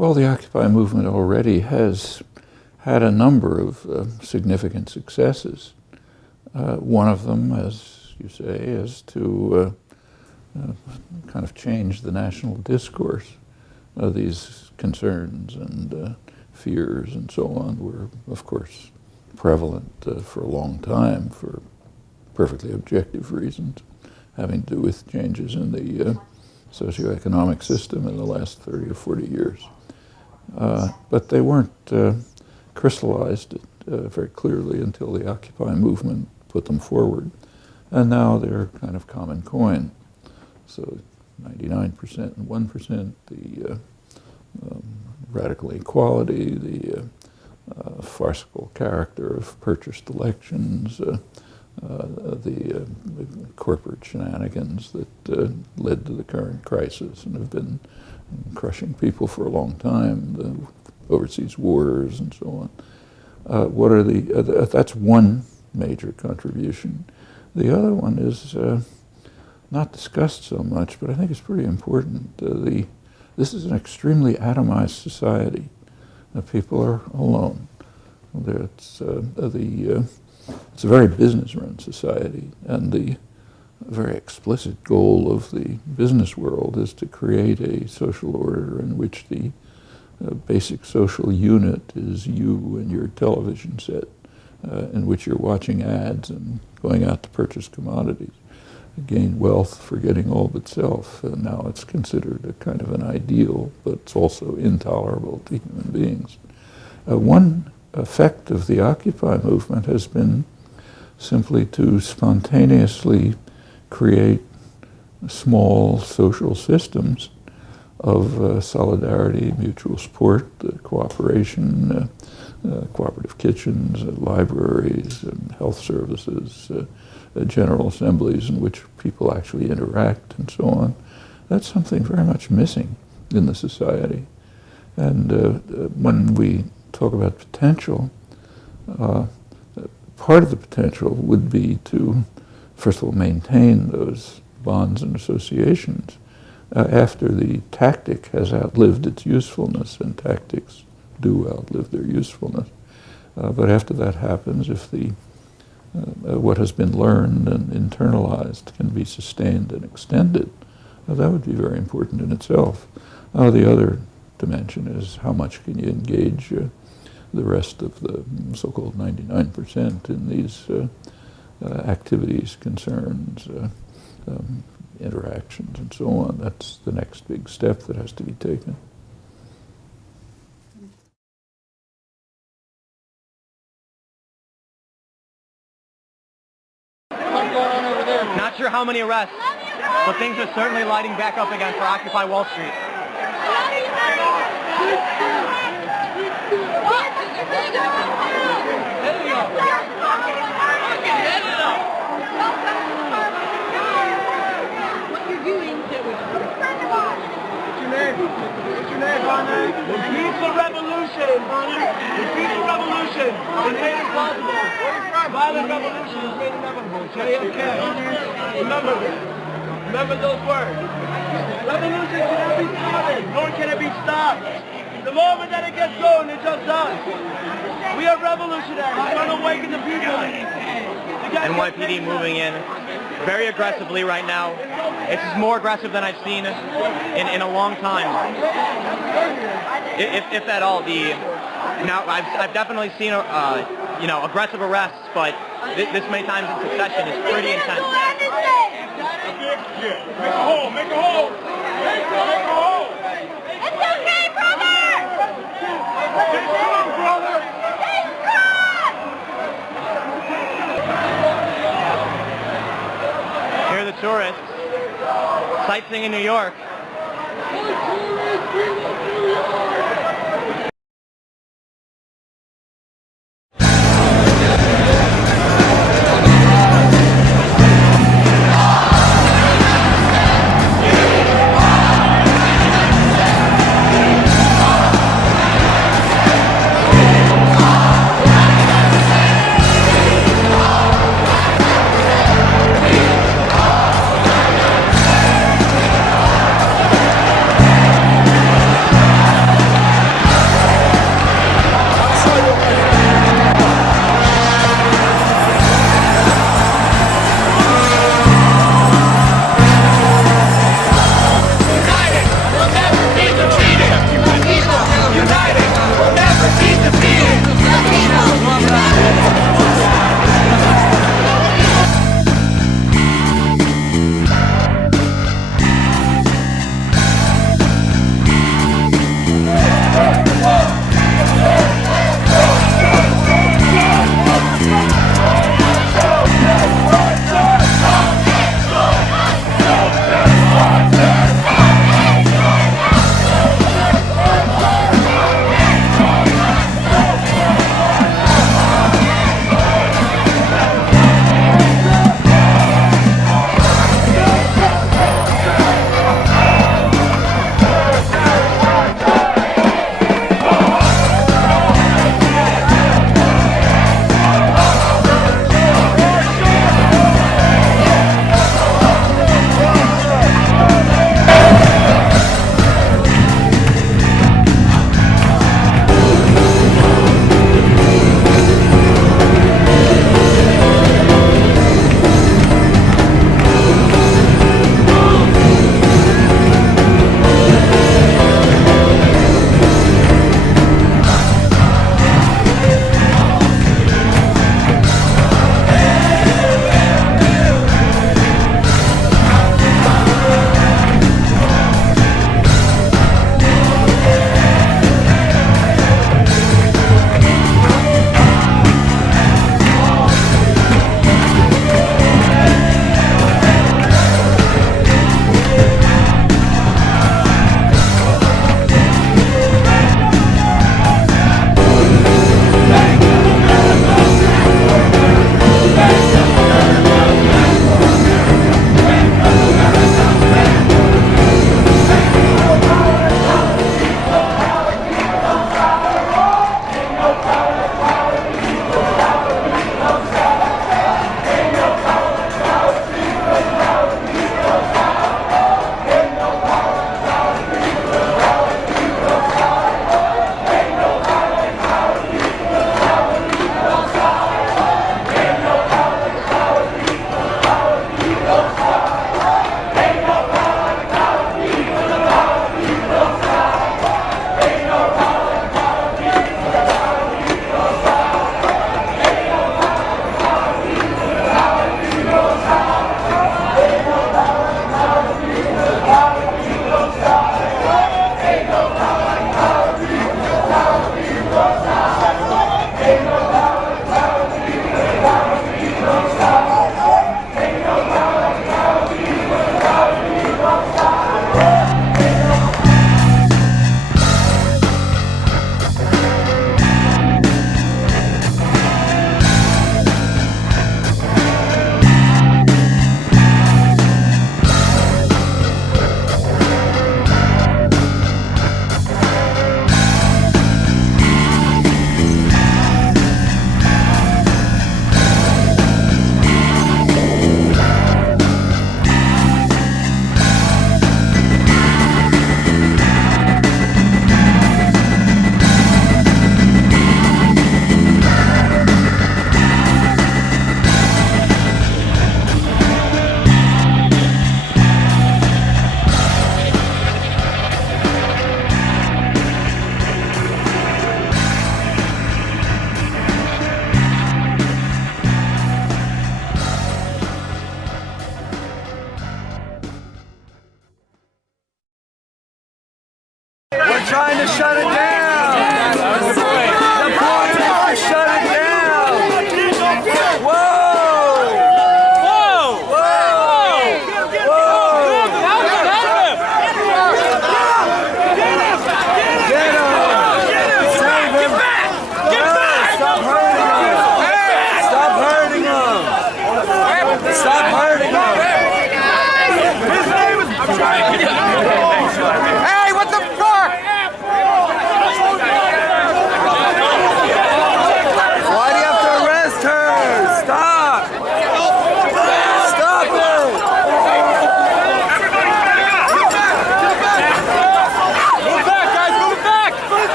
Well, the Occupy movement already has had a number of significant successes. One of them, as you say, is to kind of change the national discourse. These concerns and fears and so on were, of course, prevalent for a long time for perfectly objective reasons, having to do with changes in the socioeconomic system in the last 30 or 40 years. But they weren't crystallized very clearly until the Occupy movement put them forward. And now they're kind of common coin. So 99% and 1%, the radical equality, the farcical character of purchased elections, the corporate shenanigans that led to the current crisis and have been crushing people for a long time, the overseas wars and so on. What are that's one major contribution. The other one is not discussed so much, but I think it's pretty important. This is an extremely atomized society. People are alone. It's a very business-run society, and the very explicit goal of the business world is to create a social order in which the basic social unit is you and your television set, in which you're watching ads and going out to purchase commodities, gain wealth, forgetting all but self. And now it's considered a kind of an ideal, but it's also intolerable to human beings. One effect of the Occupy movement has been simply to spontaneously create small social systems of solidarity, mutual support, cooperation, cooperative kitchens, libraries, and health services, general assemblies in which people actually interact and so on. That's something very much missing in the society. And when we talk about potential, part of the potential would be to, first of all, maintain those bonds and associations after the tactic has outlived its usefulness, and tactics do outlive their usefulness. But after that happens, if what has been learned and internalized can be sustained and extended, that would be very important in itself. The other dimension is how much can you engage the rest of the so-called 99% in these activities, concerns, interactions, and so on. That's the next big step that has to be taken. Not sure how many arrests, but things are certainly lighting back up again for Occupy Wall Street. Defeat the revolution! Defeat the revolution! And made it possible. Violent revolution is made inevitable. JFK. Remember this. Remember those words. Revolution cannot be started, nor can it be stopped. The moment that it gets going, it just does. We are revolutionaries. We're going to awaken the people. NYPD moving in very aggressively right now. It's more aggressive than I've seen in a long time, if at all. Now I've definitely seen aggressive arrests, but this many times in succession is pretty intense. Make a hole! Make a hole! Make a hole! It's okay, brother! It's strong, brother! It's strong! Here are the tourists sightseeing in New York.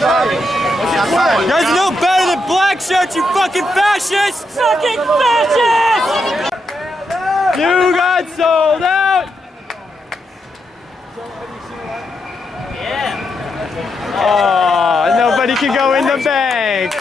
guys know better than black shirts, you fucking fascists! Fucking fascists! You got sold out! Oh, nobody can go in the bank.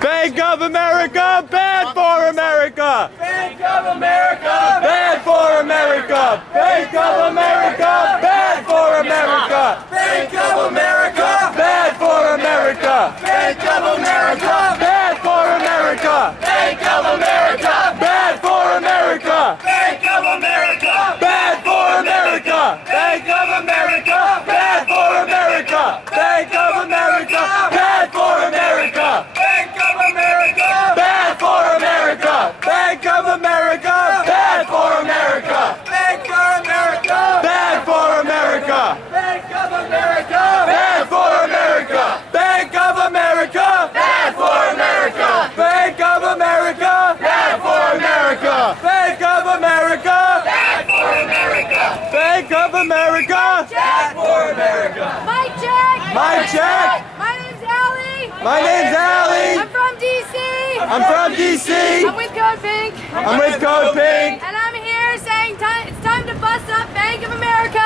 Bank of America, bad for America. Bank of America, bad for America. Bank of America, bad for America. Bank of America, bad for America. Bank of America, bad for America. Bank of America, bad for America. Bank of America, bad for America. Bank of America, bad for America. Bank of America, bad for America. Bank of America, bad for America. Bank of America, bad for America. Bank of America, bad for America. Bank of America, bad for America. Bank of America, bad for America. Bank of America, bad for America. Bank of America, bad for America. Bank of America, bad for America. Mic check! Mic check! My name's Allie! My name's Allie. I'm from D.C. I'm from D.C. I'm with Code Pink. I'm with Code Pink. And I'm here saying it's time to bust up Bank of America.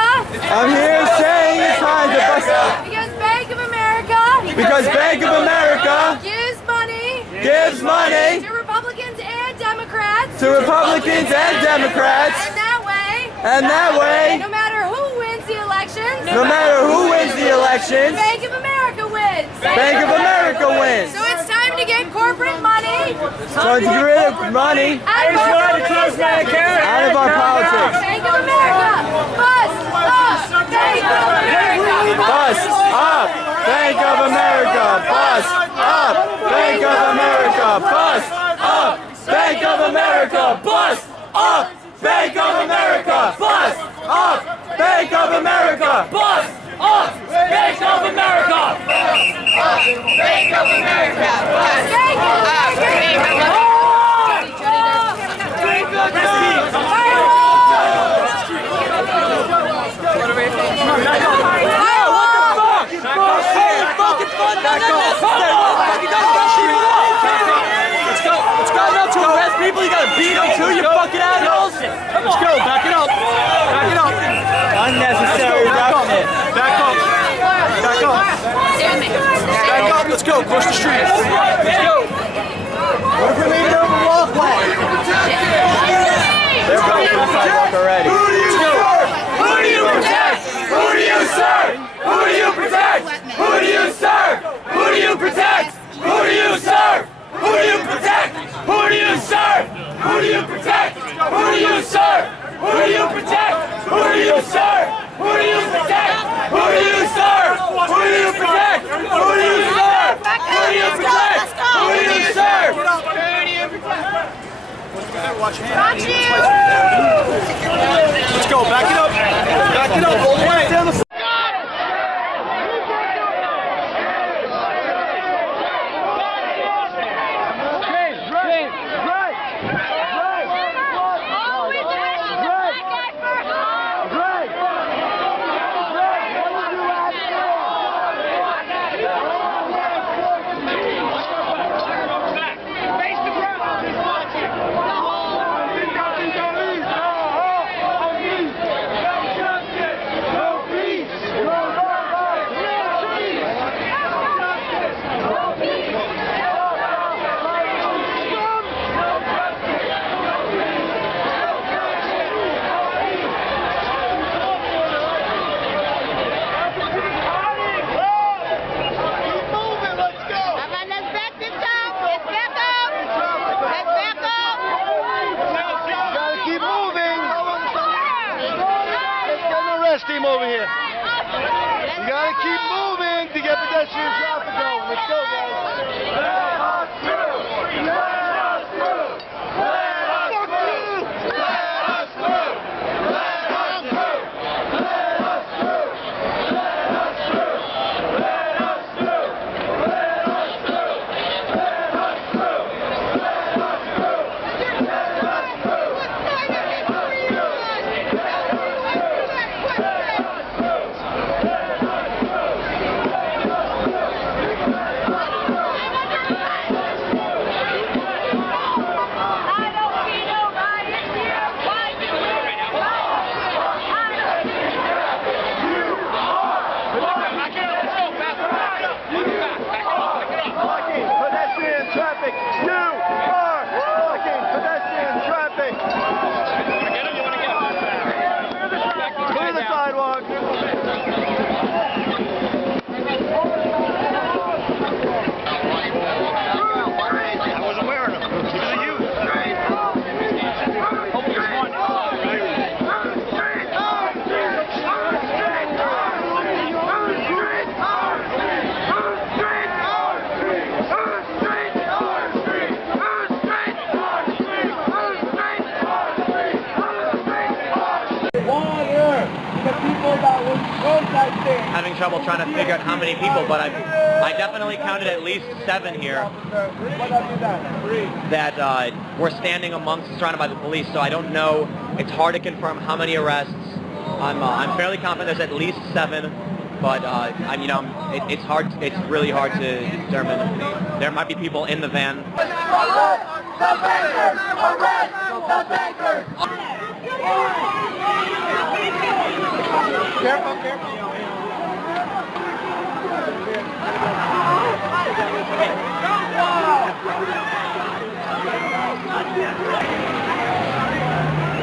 I'm here saying it's time to bust up. Because Bank of America. Because Bank of America gives money. gives money To Republicans and Democrats. to Republicans and Democrats. And that way. No No matter who wins the elections. matter who wins the elections, Bank of America wins. Bank of America wins. So it's time to get corporate money So to get rid of money out of our politics. out of our politics. Bank of America. Bust up. Bank of America. Bust up. Bank of America. Bust up. Bank of America. Bust up. Bank of America. Bust up. Bank of America. Bust up. Bank of America. Bust up. Bank of America. Bank of America. People, you gotta beat them too, you fucking assholes! Let's go, back it up! Back it up! Unnecessary roughness. Back up! Back up! Back up, let's go, cross the street! Let's go! What if we leave it over the walkway? They're building the sidewalk already. Who do you serve? Who do you protect? Who do you serve? Who do you protect? Who do you serve? Who do you protect? Who do you serve? Who do you protect? Who do you serve? Who do you protect? Who do you serve? Who do you protect? Who do you serve? Who do you protect? Who do you serve? Who do you protect? Who do you serve? Who do you protect? Who do you serve? Let's go, back it up. Back it up all the way. Down the team over here. You gotta keep moving to get pedestrian traffic going. Let's go, guys. Let us through! Let us through! Let us through! Let us through! Let us through! Let us through! Let us through! Let us through! Let us through! Let us through! Let us through! Let us through! Let us through! having trouble trying to figure out how many people, but I definitely counted at least 7 here that were standing amongst surrounded by the police. So I don't know. It's hard to confirm how many arrests. I'm fairly confident there's at least 7, but it's hard. It's really hard to determine. There might be people in the van. Careful, careful.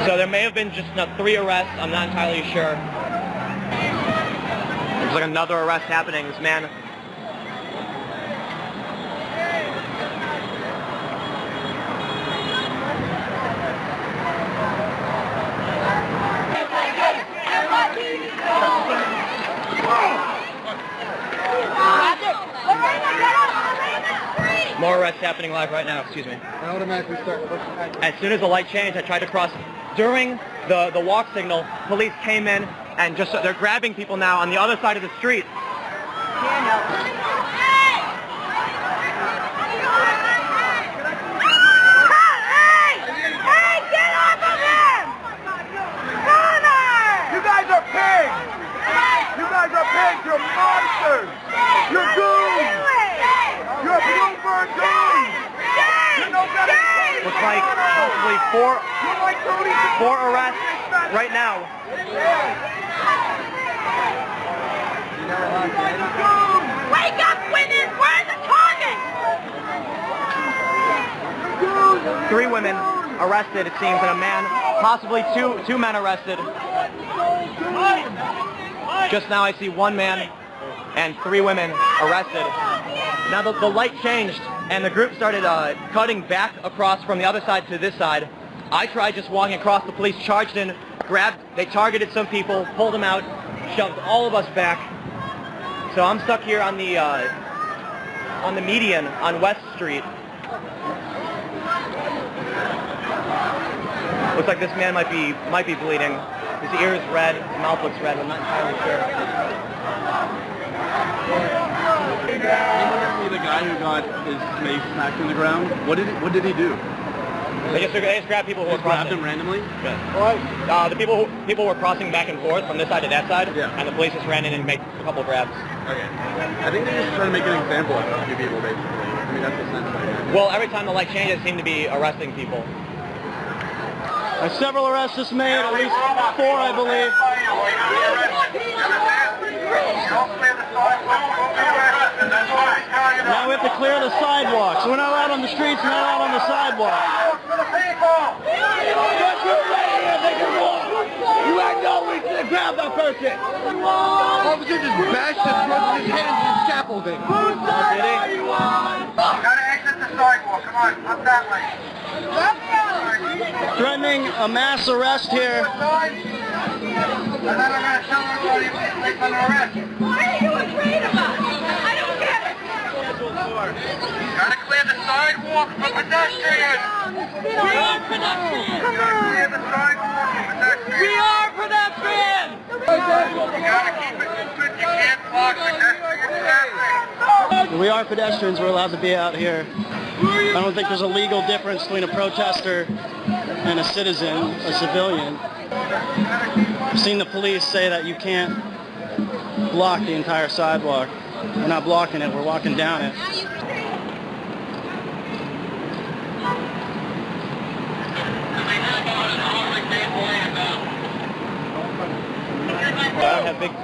So there may have been just 3 arrests. I'm not entirely sure. There's like another arrest happening. This man. More arrests happening live right now, excuse me. I automatically start. As soon as the light changed, I tried to cross. During the walk signal, police came in and they're grabbing people now on the other side of the street. You guys are pigs! You guys are pigs! You're monsters! You're goons! You're Bloomberg goons! You're no better! Looks like possibly 4 arrests right now. Wake up, women! Where's the target? 3 women arrested, it seems, and a man, possibly two men arrested. Just now I see 1 man and 3 women arrested. Now the light changed and the group started cutting back across from the other side to this side. I tried just walking across. The police charged in, they targeted some people, pulled them out, shoved all of us back. So I'm stuck here on the median on West Street. Looks like this man might be bleeding. His ear is red, his mouth looks red. I'm not entirely sure. The guy who got his face smacked in the ground. What did he do? They just grabbed people who were Grabbed crossing. him randomly? The people were crossing back and forth from this side to that side, Yeah. and the police just ran in and made a couple of grabs. Okay. I think they're just trying to make an example of a few people, basically. I mean, that's the sense I get. Well, every time the light changes, they seem to be arresting people. Several arrests just made, at least 4, I believe. Now we have to clear the sidewalks. We're not out on the streets, we're not out on the sidewalk. You act always to grab that person! Officer just bashed his throat with his hands in scaffolding. Gotta exit the sidewalk, come on, up that way. Threatening a mass arrest here. And then I'm gonna tell everybody what's on the arrest. Why are you afraid of us? I don't get it. Gotta clear the sidewalk for pedestrians! We are pedestrians. Gotta clear the sidewalk for pedestrians! We are pedestrians. You gotta keep it open, you can't block pedestrian traffic! We are pedestrians, we're allowed to be out here. I don't think there's a legal difference between a protester and a citizen, a civilian. I've seen the police say that you can't block the entire sidewalk. We're not blocking it, we're walking down it.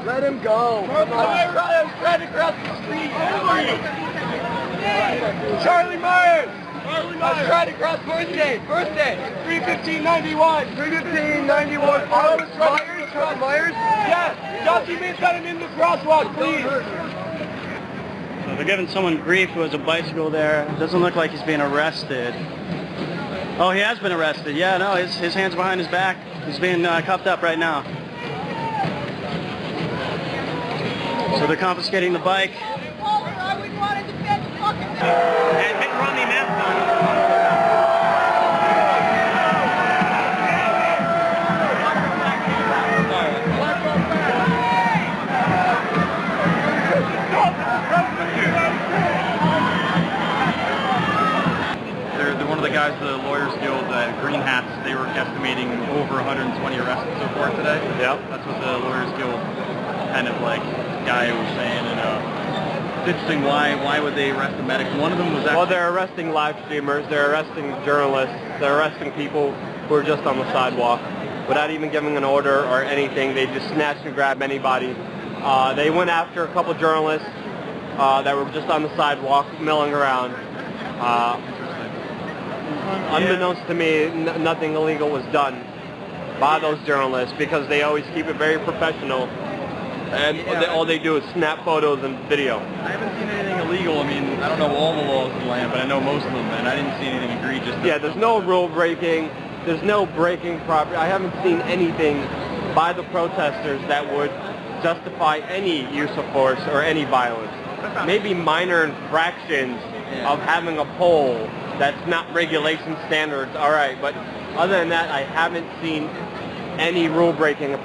Let him go! I'm trying to cross the street! Charlie Myers! I was trying to cross first day! 315-91! 315-91! Myers? Myers? Yes! Document that I'm in the crosswalk, please! So they're giving someone grief who has a bicycle there. It doesn't look like he's being arrested. Oh, he has been arrested. Yeah, no, his hands behind his back. He's being cuffed up right now. So they're confiscating the bike. I wouldn't want to defend fucking And Mitt Romney mask on. guys, the Lawyers Guild, Green Hats, they were estimating over 120 arrests so far today. Yep. That's what the Lawyers Guild kind of like guy was saying. And it's interesting, why would they arrest a medic? One of them was actually... Well, they're arresting live streamers, they're arresting journalists, they're arresting people who are just on the sidewalk without even giving an order or anything. They just snatch and grab anybody. They went after a couple journalists that were just on the sidewalk milling around. Unbeknownst to me, nothing illegal was done by those journalists because they always keep it very professional. And all they do is snap photos and video. I haven't seen anything illegal. I mean, I don't know all the laws in the land, but I know most of them, and I didn't see anything egregious. Yeah, there's no rule breaking. There's no breaking property. I haven't seen anything by the protesters that would justify any use of force or any violence. Maybe minor infractions of having a pole that's not regulation standards, all right, but other than that, I haven't seen any rule breaking.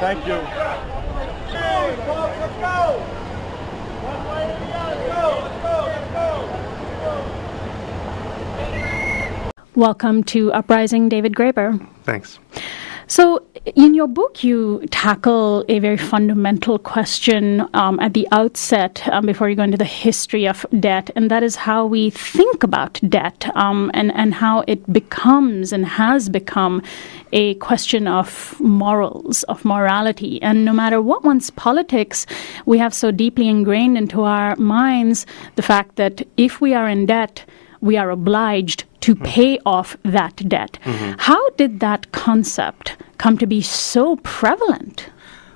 Thank you. Hey, folks, let's go. One way to the other. Let's go. Welcome to Uprising, David Graeber. Thanks. So in your book, you tackle a very fundamental question at the outset before you go into the history of debt, and that is how we think about debt and how it becomes and has become a question of morals, of morality. And no matter what one's politics, we have so deeply ingrained into our minds the fact that if we are in debt, we are obliged to pay off that debt. How did that concept come to be so prevalent?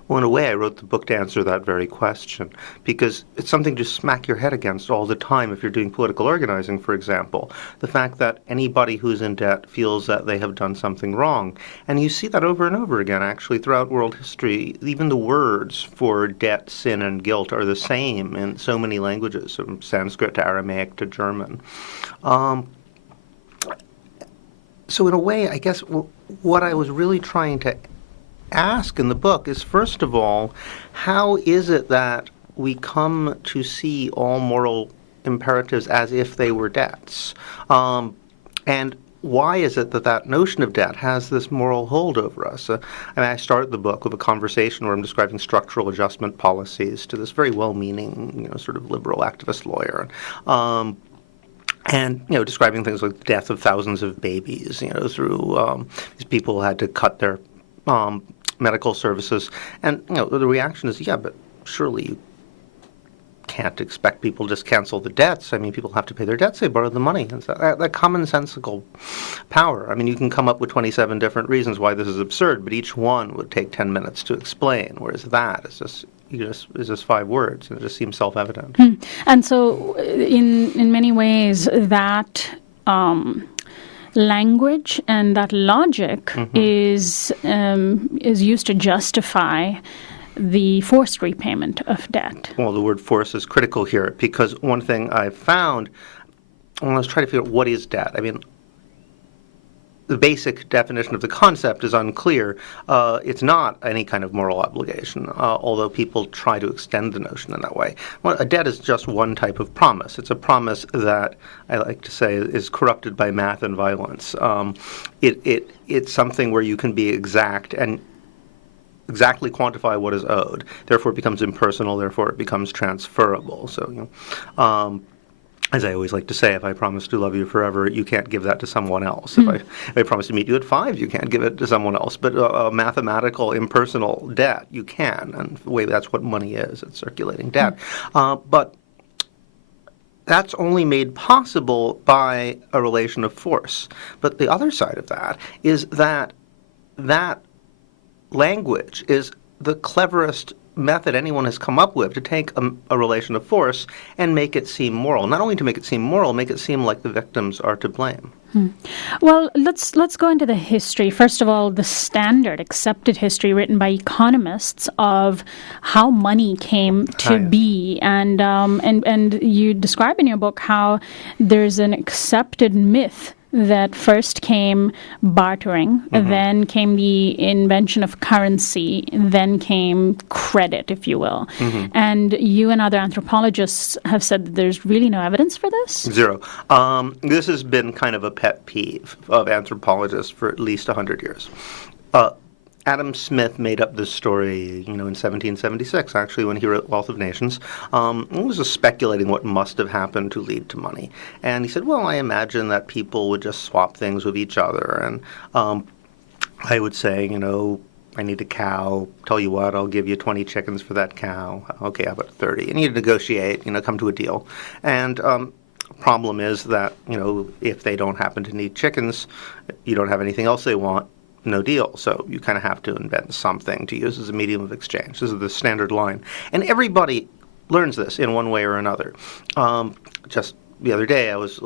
Well, in a way, I wrote the book to answer that very question, because it's something to smack your head against all the time if you're doing political organizing, for example. The fact that anybody who's in debt feels that they have done something wrong. And you see that over and over again, actually, throughout world history. Even the words for debt, sin, and guilt are the same in so many languages, from Sanskrit to Aramaic to German. So in a way, I guess what I was really trying to ask in the book is, first of all, how is it that we come to see all moral imperatives as if they were debts? And why is it that that notion of debt has this moral hold over us? I started the book with a conversation where I'm describing structural adjustment policies to this very well-meaning, sort of liberal activist lawyer. And describing things like the death of thousands of babies, through these people had to cut their medical services, and the reaction is, yeah, but surely you can't expect people to just cancel the debts. I mean, people have to pay their debts; they borrowed the money. It's that commonsensical power. I mean, you can come up with 27 different reasons why this is absurd, but each one would take 10 minutes to explain. Whereas that is just 5 words, and it just seems self-evident. And so, in many ways, that language and that logic is used to justify the forced repayment of debt. Well, the word force is critical here, because one thing I found when I was trying to figure out what is debt, I mean, the basic definition of the concept is unclear. It's not any kind of moral obligation, although people try to extend the notion in that way. Well, a debt is just one type of promise. It's a promise that, I like to say, is corrupted by math and violence. It's something where you can be exact and exactly quantify what is owed. Therefore, it becomes impersonal. Therefore, it becomes transferable. So, as I always like to say, if I promise to love you forever, you can't give that to someone else. If I promise to meet you at 5, you can't give it to someone else. But a mathematical, impersonal debt, you can. And the way that's what money is. It's circulating debt. But that's only made possible by a relation of force. But the other side of that is that language is the cleverest method anyone has come up with to take a relation of force and make it seem moral. Not only to make it seem moral, make it seem like the victims are to blame. Well, let's go into the history. First of all, the standard accepted history written by economists of how money came to be, and you describe in your book how there's an accepted myth that first came bartering, then came the invention of currency, then came credit, if you will. And you and other anthropologists have said that there's really no evidence for this? Zero. This has been kind of a pet peeve of anthropologists for at least 100 years. Adam Smith made up this story, in 1776, actually, when he wrote Wealth of Nations. He was just speculating what must have happened to lead to money. And he said, well, I imagine that people would just swap things with each other. And I would say, I need a cow. Tell you what, I'll give you 20 chickens for that cow. Okay, how about 30? And you negotiate, come to a deal. And problem is that, if they don't happen to need chickens, you don't have anything else they want, no deal. So you kind of have to invent something to use as a medium of exchange. This is the standard line. And everybody learns this in one way or another. Just the other day, I was,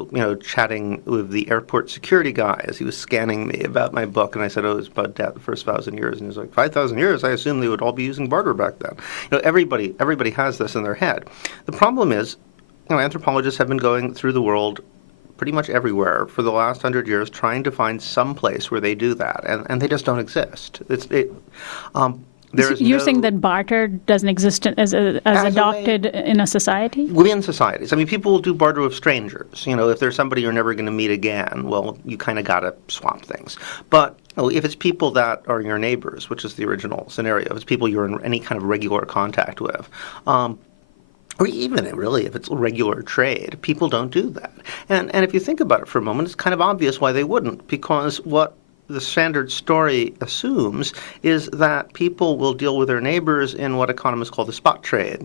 chatting with the airport security guy as he was scanning me about my book, and I said, it's about debt the first 1,000 years. And he was like, 5,000 years? I assume they would all be using barter back then. Everybody has this in their head. The problem is, anthropologists have been going through the world pretty much everywhere for the last 100 years trying to find some place where they do that, and they just don't exist. You're saying that barter doesn't exist as adopted in a society? Within societies. People will do barter with strangers. If there's somebody you're never going to meet again, well, you kind of got to swap things. But if it's people that are your neighbors, which is the original scenario, if it's people you're in any kind of regular contact with, or even really if it's regular trade, people don't do that. And if you think about it for a moment, it's kind of obvious why they wouldn't, because what the standard story assumes is that people will deal with their neighbors in what economists call the spot trade.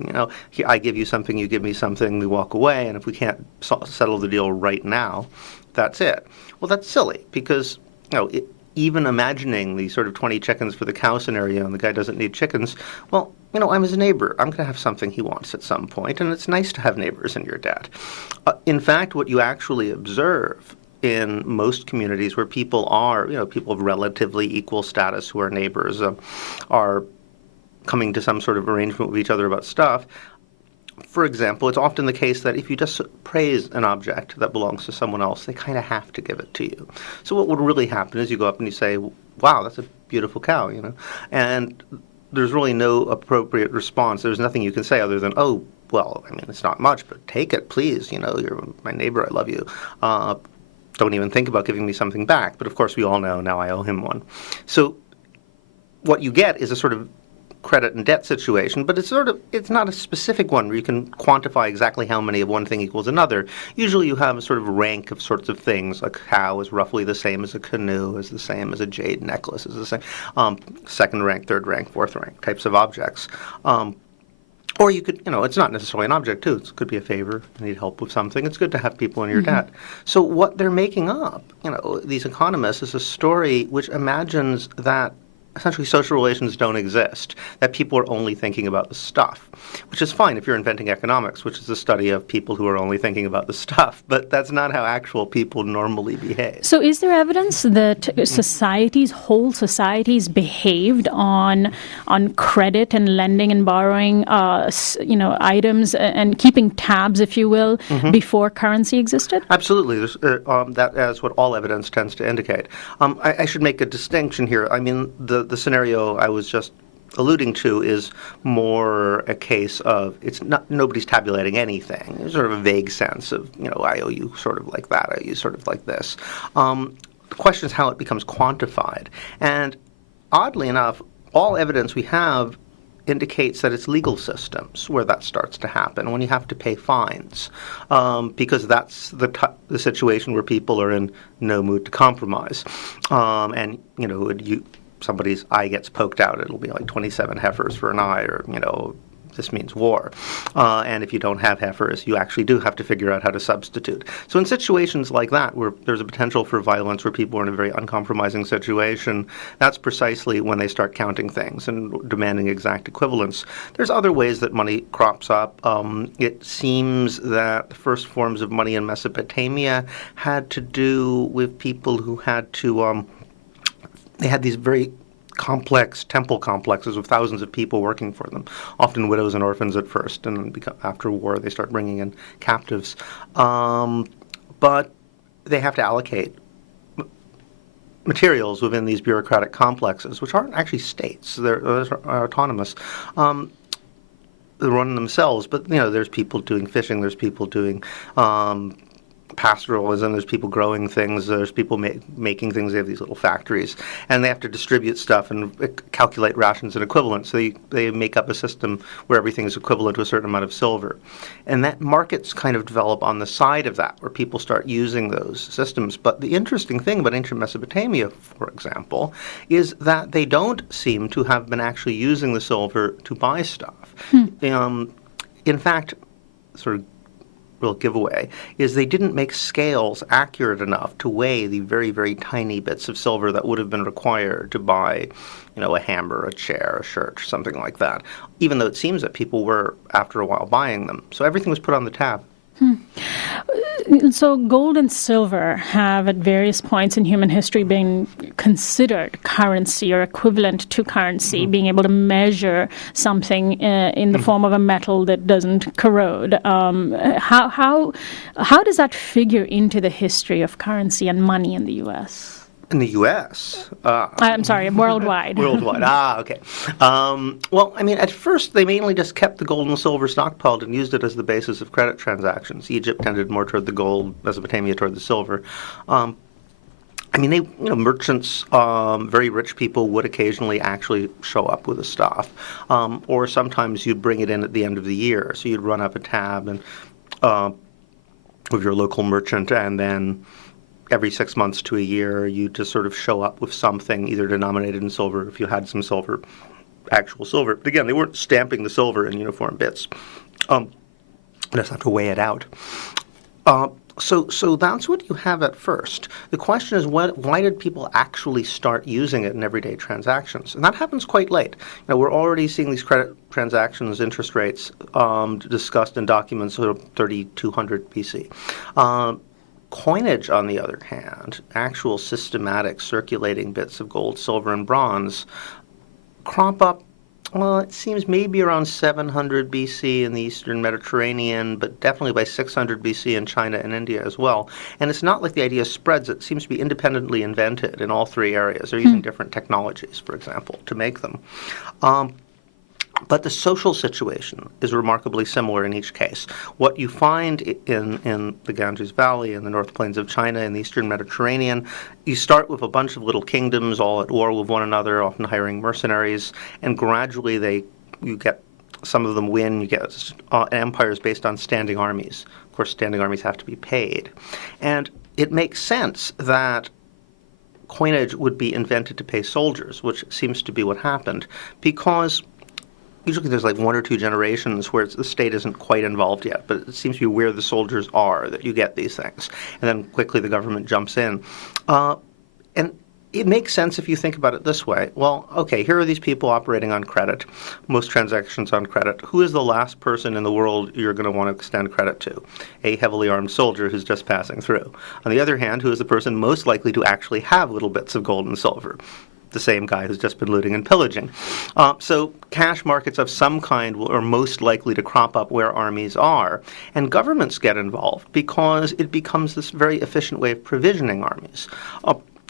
I give you something, you give me something, we walk away, and if we can't settle the deal right now, that's it. Well, that's silly, because even imagining the sort of 20 chickens for the cow scenario and the guy doesn't need chickens, well, I'm his neighbor. I'm going to have something he wants at some point, and it's nice to have neighbors in your debt. In fact, what you actually observe in most communities where people are, people of relatively equal status who are neighbors, are coming to some sort of arrangement with each other about stuff. For example, it's often the case that if you just praise an object that belongs to someone else, they kind of have to give it to you. So what would really happen is you go up and you say, wow, that's a beautiful cow, and there's really no appropriate response. There's nothing you can say other than, oh, well, it's not much, but take it, please. You're my neighbor, I love you. Don't even think about giving me something back. But of course, we all know now I owe him one. So what you get is a sort of credit and debt situation, but it's not a specific one where you can quantify exactly how many of one thing equals another. Usually you have a sort of rank of sorts of things. A cow is roughly the same as a canoe, is the same as a jade necklace, is the same. Second rank, third rank, fourth rank types of objects. Or you could, it's not necessarily an object, too. It could be a favor. You need help with something. It's good to have people in your debt. So what they're making up, these economists, is a story which imagines that essentially social relations don't exist, that people are only thinking about the stuff, which is fine if you're inventing economics, which is the study of people who are only thinking about the stuff, but that's not how actual people normally behave. So is there evidence that whole societies behaved on credit and lending and borrowing, items and keeping tabs, if you will, before currency existed? Absolutely. That is what all evidence tends to indicate. I should make a distinction here. The scenario I was just alluding to is more a case of nobody's tabulating anything. There's sort of a vague sense of, I owe you sort of like that, I owe you sort of like this. The question is how it becomes quantified. And oddly enough, all evidence we have indicates that it's legal systems where that starts to happen, when you have to pay fines, because that's the situation where people are in no mood to compromise. And, somebody's eye gets poked out, it'll be like 27 heifers for an eye, or, this means war. And if you don't have heifers, you actually do have to figure out how to substitute. So in situations like that, where there's a potential for violence, where people are in a very uncompromising situation, that's precisely when they start counting things and demanding exact equivalence. There's other ways that money crops up. It seems that the first forms of money in Mesopotamia had to do with people who had to, they had these very complex temple complexes with thousands of people working for them, often widows and orphans at first, and after war they start bringing in captives. But they have to allocate materials within these bureaucratic complexes, which aren't actually states, they're autonomous. They run themselves, but there's people doing fishing, there's people doing pastoralism, there's people growing things, there's people making things. They have these little factories, and they have to distribute stuff and calculate rations and equivalents. So they make up a system where everything is equivalent to a certain amount of silver. And that markets kind of develop on the side of that, where people start using those systems. But the interesting thing about ancient Mesopotamia, for example, is that they don't seem to have been actually using the silver to buy stuff. In fact, sort of real giveaway is they didn't make scales accurate enough to weigh the very, very tiny bits of silver that would have been required to buy, a hammer, a chair, a shirt, something like that, even though it seems that people were, after a while, buying them. So everything was put on the tab. So gold and silver have at various points in human history been considered currency or equivalent to currency, being able to measure something in the form of a metal that doesn't corrode. How does that figure into the history of currency and money in the U.S.? In the U.S.? I'm sorry, worldwide. Worldwide. Okay. Well, at first they mainly just kept the gold and silver stockpiled and used it as the basis of credit transactions. Egypt tended more toward the gold, Mesopotamia toward the silver. Merchants, very rich people would occasionally actually show up with the stuff. Or sometimes you'd bring it in at the end of the year. So you'd run up a tab and with your local merchant, and then every 6 months to a year, you just sort of show up with something either denominated in silver, if you had some silver, actual silver. But again, they weren't stamping the silver in uniform bits. You just have to weigh it out. So that's what you have at first. The question is, why did people actually start using it in everyday transactions? And that happens quite late. We're already seeing these credit transactions, interest rates, discussed in documents of 3200 BC. Coinage, on the other hand, actual systematic circulating bits of gold, silver, and bronze, crop up, well, it seems maybe around 700 BC in the Eastern Mediterranean, but definitely by 600 BC in China and India as well. And it's not like the idea spreads. It seems to be independently invented in all three areas. They're using different technologies, for example, to make them. But the social situation is remarkably similar in each case. What you find in the Ganges Valley, in the North Plains of China, in the Eastern Mediterranean, you start with a bunch of little kingdoms all at war with one another, often hiring mercenaries, and gradually you get some of them win. You get empires based on standing armies. Of course, standing armies have to be paid. And it makes sense that coinage would be invented to pay soldiers, which seems to be what happened, because usually there's like one or two generations where the state isn't quite involved yet, but it seems to be where the soldiers are that you get these things. And then quickly the government jumps in. And it makes sense if you think about it this way. Well, okay, here are these people operating on credit, most transactions on credit. Who is the last person in the world you're going to want to extend credit to? A heavily armed soldier who's just passing through. On the other hand, who is the person most likely to actually have little bits of gold and silver? The same guy who's just been looting and pillaging. So cash markets of some kind are most likely to crop up where armies are. And governments get involved because it becomes this very efficient way of provisioning armies.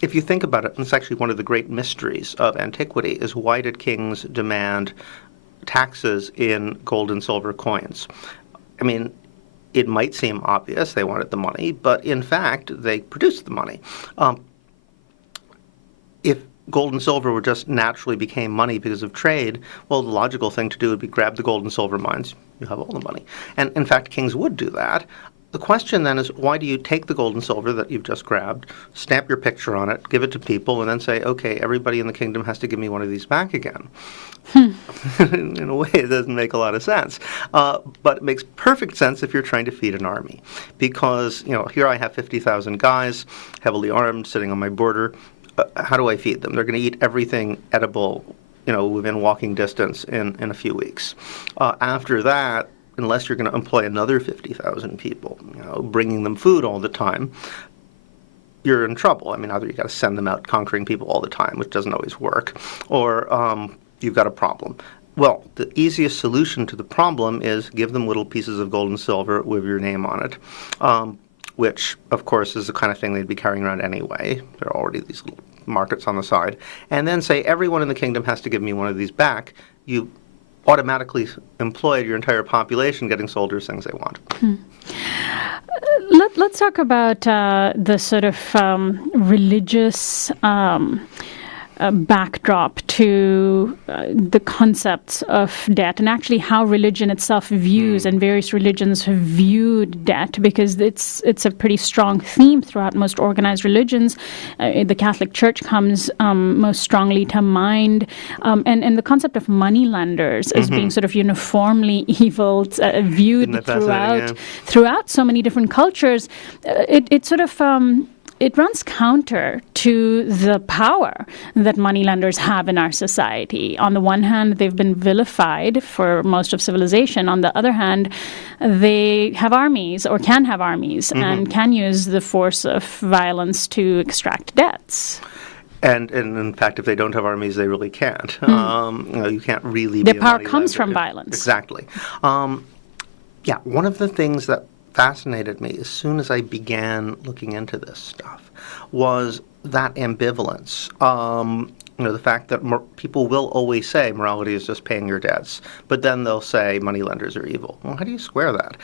If you think about it, and it's actually one of the great mysteries of antiquity, is why did kings demand taxes in gold and silver coins? It might seem obvious they wanted the money, but in fact, they produced the money. If gold and silver were just naturally became money because of trade, well, the logical thing to do would be grab the gold and silver mines. You have all the money. And in fact, kings would do that. the question then is, why do you take the gold and silver that you've just grabbed, stamp your picture on it, give it to people, and then say, okay, everybody in the kingdom has to give me one of these back again? In a way, it doesn't make a lot of sense. But it makes perfect sense if you're trying to feed an army. Because, here I have 50,000 guys, heavily armed, sitting on my border. How do I feed them? They're going to eat everything edible, within walking distance in a few weeks. After that, unless you're going to employ another 50,000 people, bringing them food all the time, you're in trouble. I mean, either you got to send them out conquering people all the time, which doesn't always work, or you've got a problem. Well, the easiest solution to the problem is give them little pieces of gold and silver with your name on it, which, of course, is the kind of thing they'd be carrying around anyway. There are already these little markets on the side. And then say, everyone in the kingdom has to give me one of these back. You automatically employed your entire population getting soldiers things they want. Let's talk about the sort of religious backdrop to the concepts of debt, and actually how religion itself views and various religions have viewed debt, because it's a pretty strong theme throughout most organized religions. The Catholic Church comes most strongly to mind, and the concept of moneylenders as being sort of uniformly evil, viewed throughout so many different cultures. It sort of it runs counter to the power that moneylenders have in our society. On the one hand, they've been vilified for most of civilization. On the other hand, they have armies, or can have armies, and can use the force of violence to extract debts. And in fact, if they don't have armies, they really can't. You can't really be Their power comes from violence. Exactly. One of the things that fascinated me as soon as I began looking into this stuff was that ambivalence. The fact that people will always say morality is just paying your debts, but then they'll say moneylenders are evil. Well, how do you square that?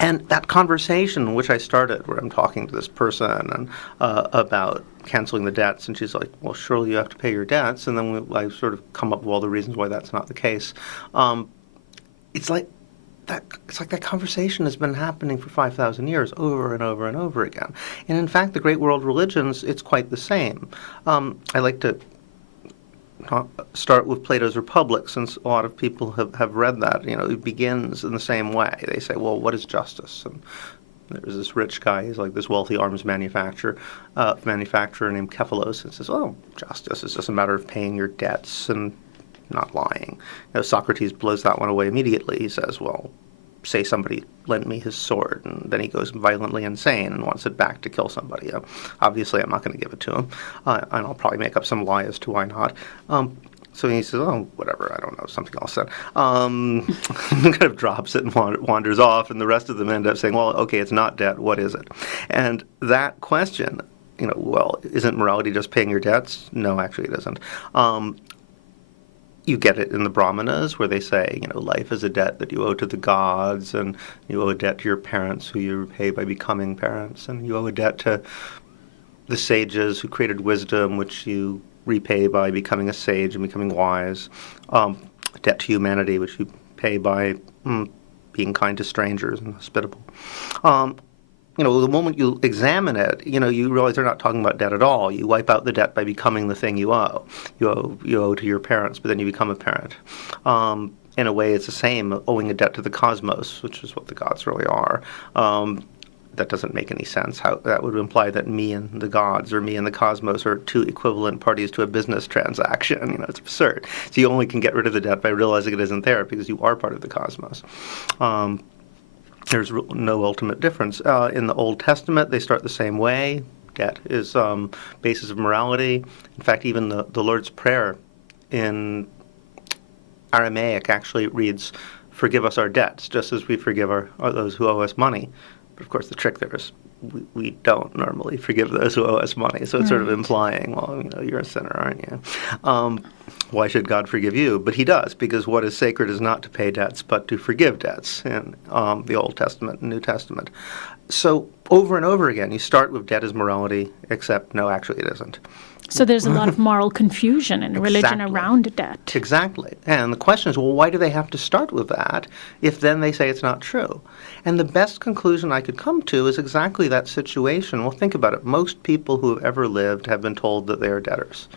And that conversation, which I started, where I'm talking to this person and about canceling the debts, and she's like, well, surely you have to pay your debts, and then I sort of come up with all the reasons why that's not the case. It's like that conversation has been happening for 5,000 years, over and over and over again. And in fact, the great world religions, it's quite the same. I like to start with Plato's Republic, since a lot of people have read that. It begins in the same way. They say, well, what is justice? And there's this rich guy, he's like this wealthy arms manufacturer named Kephalos, and says, oh, justice is just a matter of paying your debts and not lying. Socrates blows that one away immediately. He says, well, say somebody lent me his sword, and then he goes violently insane and wants it back to kill somebody. Obviously, I'm not going to give it to him, and I'll probably make up some lie as to why not. So he says, oh, whatever, I don't know, something else then. Kind of drops it and wanders off, and the rest of them end up saying, well, okay, it's not debt, what is it? And that question, well, isn't morality just paying your debts? No, actually it isn't. You get it in the Brahmanas, where they say, life is a debt that you owe to the gods, and you owe a debt to your parents, who you repay by becoming parents, and you owe a debt to the sages who created wisdom, which you repay by becoming a sage and becoming wise. A debt to humanity, which you pay by being kind to strangers and hospitable. The moment you examine it, you realize they're not talking about debt at all. You wipe out the debt by becoming the thing you owe. You owe to your parents, but then you become a parent. In a way, it's the same, owing a debt to the cosmos, which is what the gods really are. That doesn't make any sense. How that would imply that me and the gods, or me and the cosmos, are two equivalent parties to a business transaction. It's absurd. So you only can get rid of the debt by realizing it isn't there, because you are part of the cosmos. There's no ultimate difference. In the Old Testament, they start the same way. Debt is basis of morality. In fact, even the Lord's Prayer in Aramaic actually reads, forgive us our debts, just as we forgive those who owe us money. But of course, the trick there is we don't normally forgive those who owe us money. So it's sort of implying, well, you're a sinner, aren't you? Why should God forgive you? But he does, because what is sacred is not to pay debts, but to forgive debts in the Old Testament and New Testament. So over and over again, you start with debt as morality, except no, actually it isn't. So there's a lot of moral confusion in religion Exactly. around debt. Exactly. And the question is, well, why do they have to start with that if then they say it's not true? And the best conclusion I could come to is exactly that situation. Well, think about it. Most people who have ever lived have been told that they are debtors.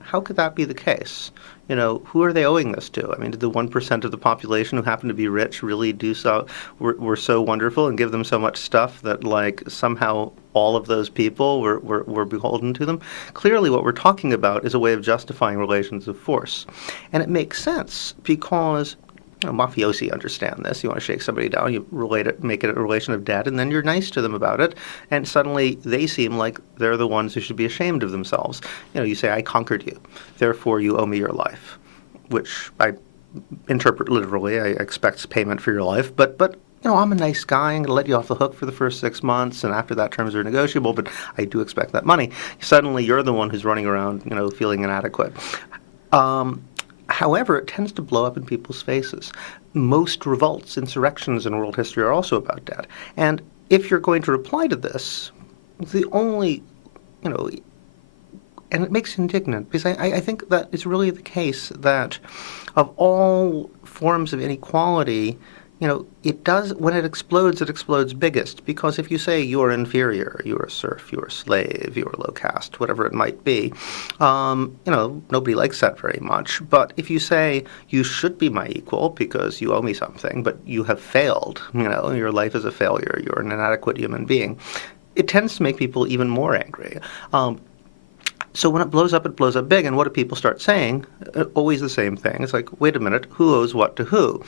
How could that be the case? You know, who are they owing this to? I mean, did the 1% of the population who happen to be rich really do so, were so wonderful and give them so much stuff that, like, somehow all of those people were beholden to them? Clearly what we're talking about is a way of justifying relations of force. And it makes sense because mafiosi understand this. You want to shake somebody down, you relate it, make it a relation of debt, and then you're nice to them about it, and suddenly they seem like they're the ones who should be ashamed of themselves. You know, you say, I conquered you, therefore you owe me your life, which I interpret literally. I expect payment for your life, but you know, I'm a nice guy. I'm going to let you off the hook for the first 6 months, and after that, terms are negotiable, but I do expect that money. Suddenly, you're the one who's running around, you know, feeling inadequate. However, it tends to blow up in people's faces. Most revolts, insurrections in world history are also about debt. And if you're going to reply to this, the only, you know, and it makes you indignant, because I think that it's really the case that of all forms of inequality, you know, it does, when it explodes biggest. Because if you say you're inferior, you're a serf, you're a slave, you're low caste, whatever it might be, you know, nobody likes that very much. But if you say you should be my equal because you owe me something, but you have failed, you know, your life is a failure, you're an inadequate human being, it tends to make people even more angry. So when it blows up big. And what do people start saying? Always the same thing. It's like, wait a minute, who owes what to who?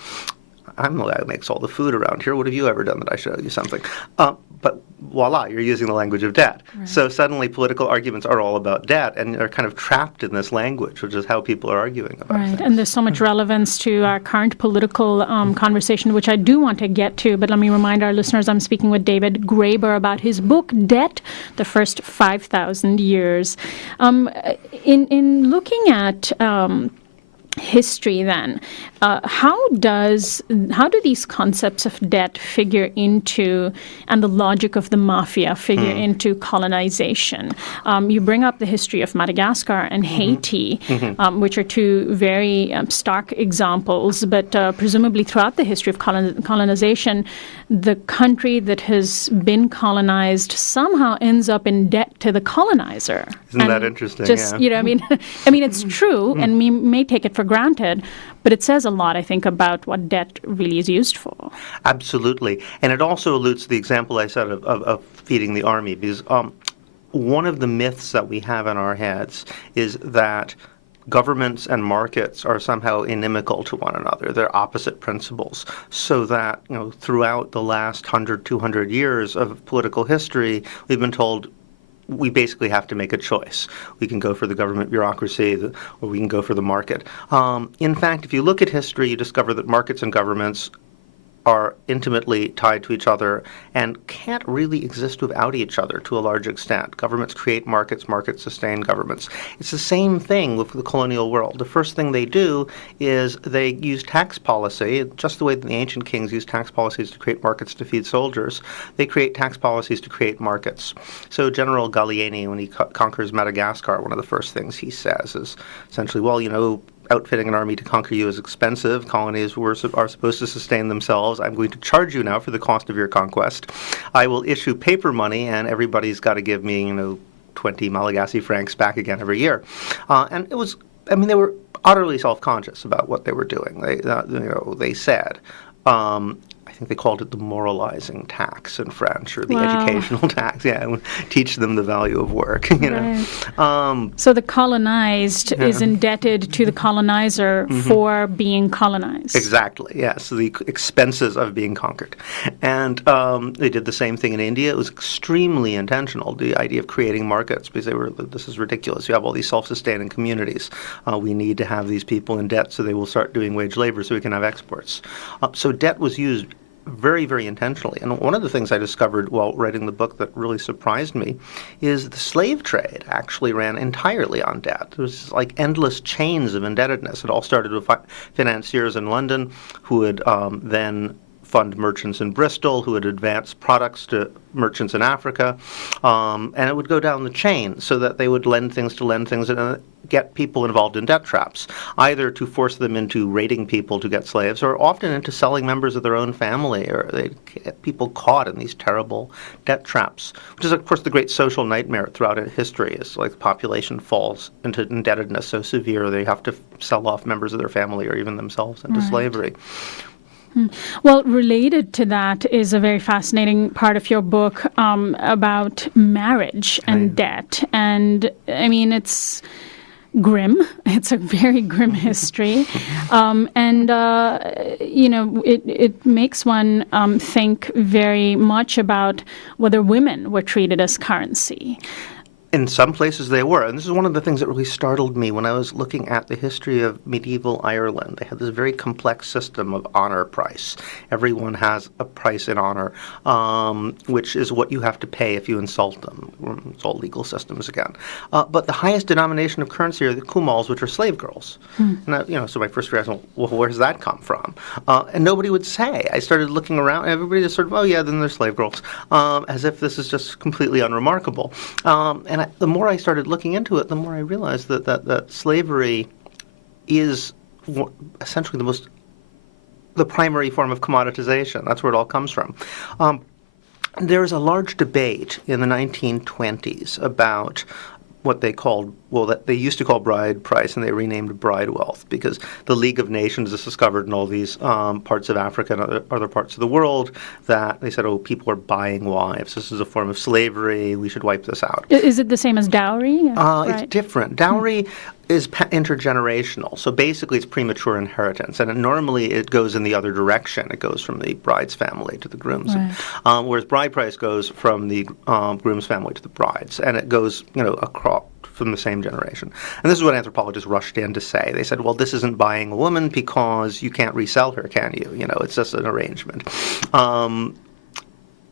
I'm the guy who makes all the food around here. What have you ever done that I should owe you something? But voila, you're using the language of debt. Right. So suddenly political arguments are all about debt, and they're kind of trapped in this language, which is how people are arguing about right. things. And there's so much relevance to our current political conversation, which I do want to get to. But let me remind our listeners, I'm speaking with David Graeber about his book, Debt, The First 5,000 Years. In looking at history then, how do these concepts of debt figure into, and the logic of the mafia figure into colonization? You bring up the history of Madagascar and Haiti, which are two very stark examples, but presumably throughout the history of colonization, the country that has been colonized somehow ends up in debt to the colonizer. Isn't that interesting? Just, yeah. you know, I mean, it's true, and we may take it for granted, but it says a lot, I think, about what debt really is used for. Absolutely. And it also alludes to the example I said of feeding the army, because one of the myths that we have in our heads is that governments and markets are somehow inimical to one another. They're opposite principles. So that, you know, throughout the last 100, 200 years of political history, we've been told we basically have to make a choice. We can go for the government bureaucracy, or we can go for the market. In fact, if you look at history, you discover that markets and governments are intimately tied to each other and can't really exist without each other to a large extent. Governments create markets, markets sustain governments. It's the same thing with the colonial world. The first thing they do is they use tax policy, just the way that the ancient kings used tax policies to create markets to feed soldiers. They create tax policies to create markets. So General Gallieni, when he conquers Madagascar, one of the first things he says is essentially, well, you know, outfitting an army to conquer you is expensive. Colonies are supposed to sustain themselves. I'm going to charge you now for the cost of your conquest. I will issue paper money, and everybody's got to give me, you know, 20 Malagasy francs back again every year. And it was, I mean, they were utterly self-conscious about what they were doing. They said, I think they called it the moralizing tax in French, or the educational tax. Yeah, teach them the value of work. You know. So the colonized is indebted to the colonizer for being colonized. Exactly. Yeah. So the expenses of being conquered, and they did the same thing in India. It was extremely intentional. The idea of creating markets, because they were, this is ridiculous. You have all these self-sustaining communities. We need to have these people in debt so they will start doing wage labor so we can have exports. So debt was used very, very intentionally. And one of the things I discovered while writing the book that really surprised me is the slave trade actually ran entirely on debt. There was like endless chains of indebtedness. It all started with financiers in London who would then fund merchants in Bristol who would advance products to merchants in Africa, and it would go down the chain so that they would lend things and get people involved in debt traps, either to force them into raiding people to get slaves, or often into selling members of their own family, or they get people caught in these terrible debt traps, which is, of course, the great social nightmare throughout history. Is like the population falls into indebtedness so severe they have to sell off members of their family or even themselves into slavery. Well, related to that is a very fascinating part of your book about marriage and debt. And I mean, it's grim. It's a very grim history. It makes one think very much about whether women were treated as currency. In some places they were, and this is one of the things that really startled me when I was looking at the history of medieval Ireland. They had this very complex system of honor price. Everyone has a price in honor, which is what you have to pay if you insult them. It's all legal systems again. But the highest denomination of currency are the kumals, which are slave girls. And so my first reaction, well, where does that come from? And nobody would say. I started looking around, and everybody just sort of, oh yeah, then they're slave girls, as if this is just completely unremarkable. And the more I started looking into it, the more I realized that slavery is essentially the primary form of commoditization. That's where it all comes from. There's a large debate in the 1920s about what they called, that they used to call bride price, and they renamed bride wealth, because the League of Nations is discovered in all these parts of Africa and other parts of the world that they said, oh, people are buying wives. This is a form of slavery. We should wipe this out. Is it the same as dowry? It's different. Dowry is intergenerational. So basically it's premature inheritance. And normally it goes in the other direction. It goes from the bride's family to the groom's. Right. Whereas bride price goes from the groom's family to the bride's. And it goes, across from the same generation. And this is what anthropologists rushed in to say. They said, well, this isn't buying a woman because you can't resell her, can you? It's just an arrangement.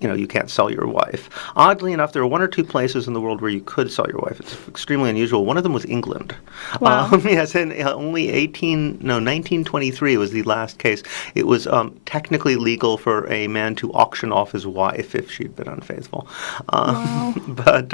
You can't sell your wife. Oddly enough, there are one or two places in the world where you could sell your wife. It's extremely unusual. One of them was England. Wow. Yes, and only 1923 was the last case. It was technically legal for a man to auction off his wife if she'd been unfaithful. Wow. But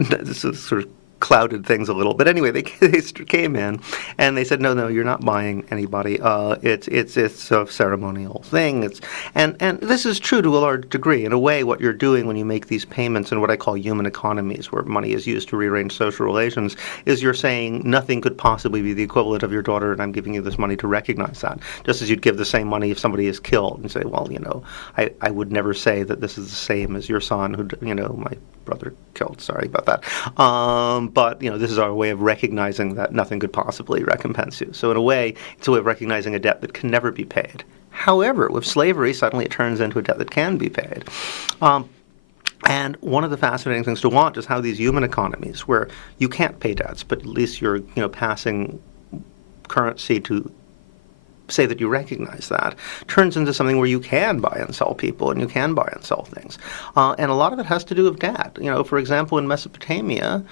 this is sort of clouded things a little. But anyway, they came in and they said, no, you're not buying anybody. It's a ceremonial thing. And this is true to a large degree. In a way, what you're doing when you make these payments in what I call human economies, where money is used to rearrange social relations, is you're saying nothing could possibly be the equivalent of your daughter, and I'm giving you this money to recognize that. Just as you'd give the same money if somebody is killed and say, well, I would never say that this is the same as your son who, my brother killed. Sorry about that. But, this is our way of recognizing that nothing could possibly recompense you. So in a way, it's a way of recognizing a debt that can never be paid. However, with slavery, suddenly it turns into a debt that can be paid. And one of the fascinating things to watch is how these human economies, where you can't pay debts, but at least you're, passing currency to say that you recognize that, turns into something where you can buy and sell people, and you can buy and sell things. And a lot of it has to do with debt. For example, in Mesopotamia,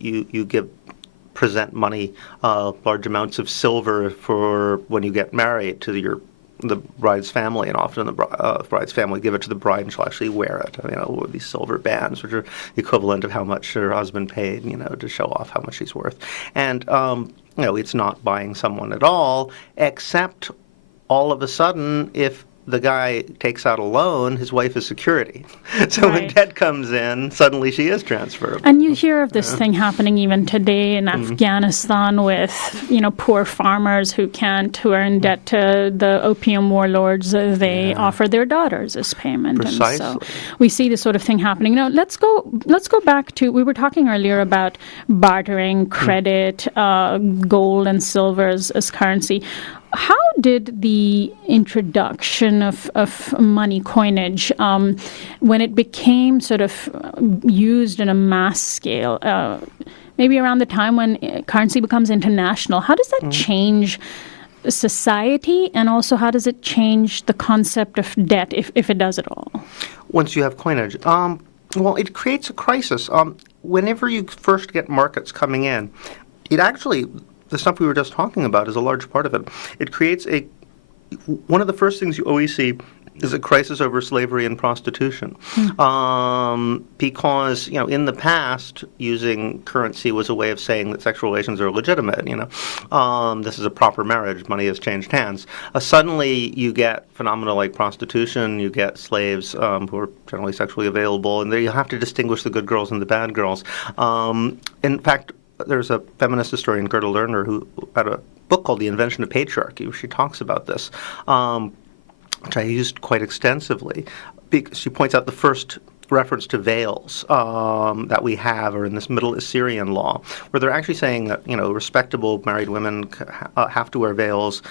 you present money, large amounts of silver for when you get married to the bride's family, and often the bride's family give it to the bride and she'll actually wear it. With these silver bands, which are the equivalent of how much her husband paid, to show off how much he's worth. And it's not buying someone at all, except all of a sudden, if the guy takes out a loan, his wife is security. So when debt comes in, suddenly she is transferable. And you hear of this thing happening even today in Afghanistan with, poor farmers who are in debt to the opium warlords. They offer their daughters as payment. Precisely. And so we see this sort of thing happening. Let's go back to, we were talking earlier about bartering, credit, gold and silver as currency. How did the introduction of money coinage, when it became sort of used in a mass scale, maybe around the time when currency becomes international, how does that change society, and also how does it change the concept of debt, if it does at all? Once you have coinage, well, it creates a crisis. Whenever you first get markets coming in, it actually, the stuff we were just talking about is a large part of it. It creates a one of the first things you always see is a crisis over slavery and prostitution. Because, in the past, using currency was a way of saying that sexual relations are legitimate, this is a proper marriage, money has changed hands. Suddenly you get phenomena like prostitution, you get slaves who are generally sexually available, and there you have to distinguish the good girls and the bad girls. In fact, there's a feminist historian, Gerda Lerner, who had a book called The Invention of Patriarchy, where she talks about this. Which I used quite extensively, because she points out the first reference to veils that we have are in this Middle Assyrian law, where they're actually saying that, respectable married women have to wear veils.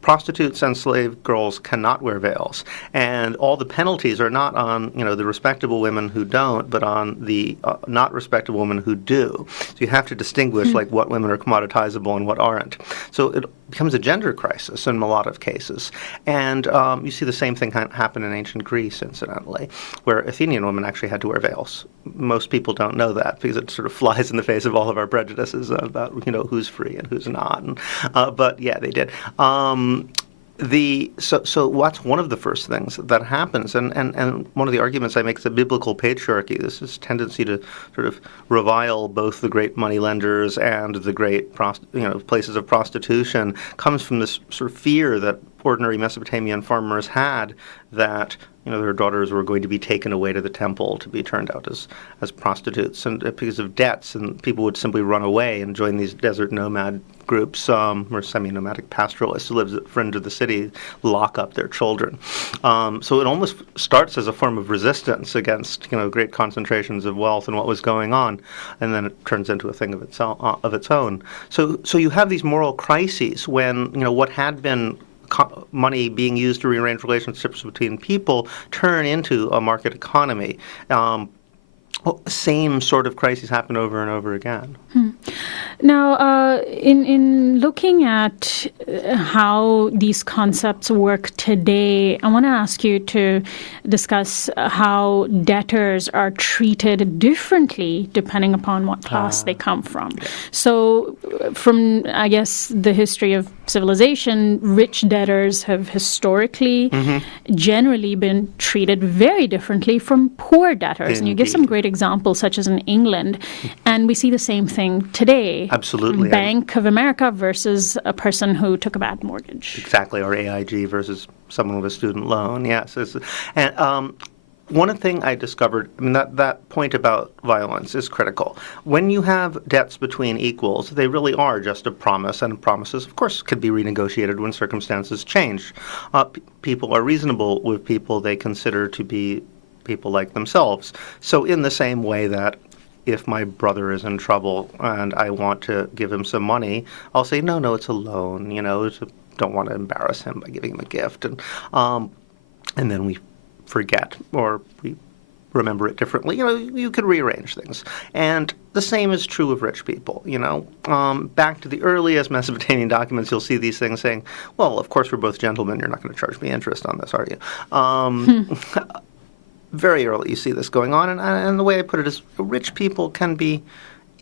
Prostitutes and slave girls cannot wear veils, and all the penalties are not on the respectable women who don't, but on the not respectable women who do. So you have to distinguish like what women are commoditizable and what aren't. So it becomes a gender crisis in a lot of cases, and you see the same thing happen in ancient Greece, incidentally, where Athenian women actually had to wear veils. Most people don't know that because it sort of flies in the face of all of our prejudices about who's free and who's not. And, but yeah, they did. So that's one of the first things that happens, and one of the arguments I make is the biblical patriarchy. This is tendency to sort of revile both the great money lenders and the great places of prostitution comes from this sort of fear that ordinary Mesopotamian farmers had that their daughters were going to be taken away to the temple to be turned out as prostitutes, and because of debts, and people would simply run away and join these desert nomad groups or semi-nomadic pastoralists who live at the fringe of the city, lock up their children. So it almost starts as a form of resistance against great concentrations of wealth and what was going on, and then it turns into a thing of its own. So you have these moral crises when what had been money being used to rearrange relationships between people turn into a market economy. Same sort of crises happen over and over again. Now, in looking at how these concepts work today, I want to ask you to discuss how debtors are treated differently depending upon what class they come from. So from, I guess, the history of civilization, rich debtors have historically generally been treated very differently from poor debtors. Indeed. And you give some great examples, such as in England, and we see the same thing today. Absolutely. Bank of America versus a person who took a bad mortgage. Exactly, or AIG versus someone with a student loan. Yes, and one thing I discovered, that point about violence is critical. When you have debts between equals, they really are just a promise, and promises, of course, could be renegotiated when circumstances change. People are reasonable with people they consider to be people like themselves. So in the same way that if my brother is in trouble and I want to give him some money, I'll say, no, it's a loan, don't want to embarrass him by giving him a gift. And then we forget, or we remember it differently. You could rearrange things. And the same is true of rich people. Back to the earliest Mesopotamian documents, you'll see these things saying, well, of course, we're both gentlemen. You're not going to charge me interest on this, are you? Very early you see this going on, and the way I put it is rich people can be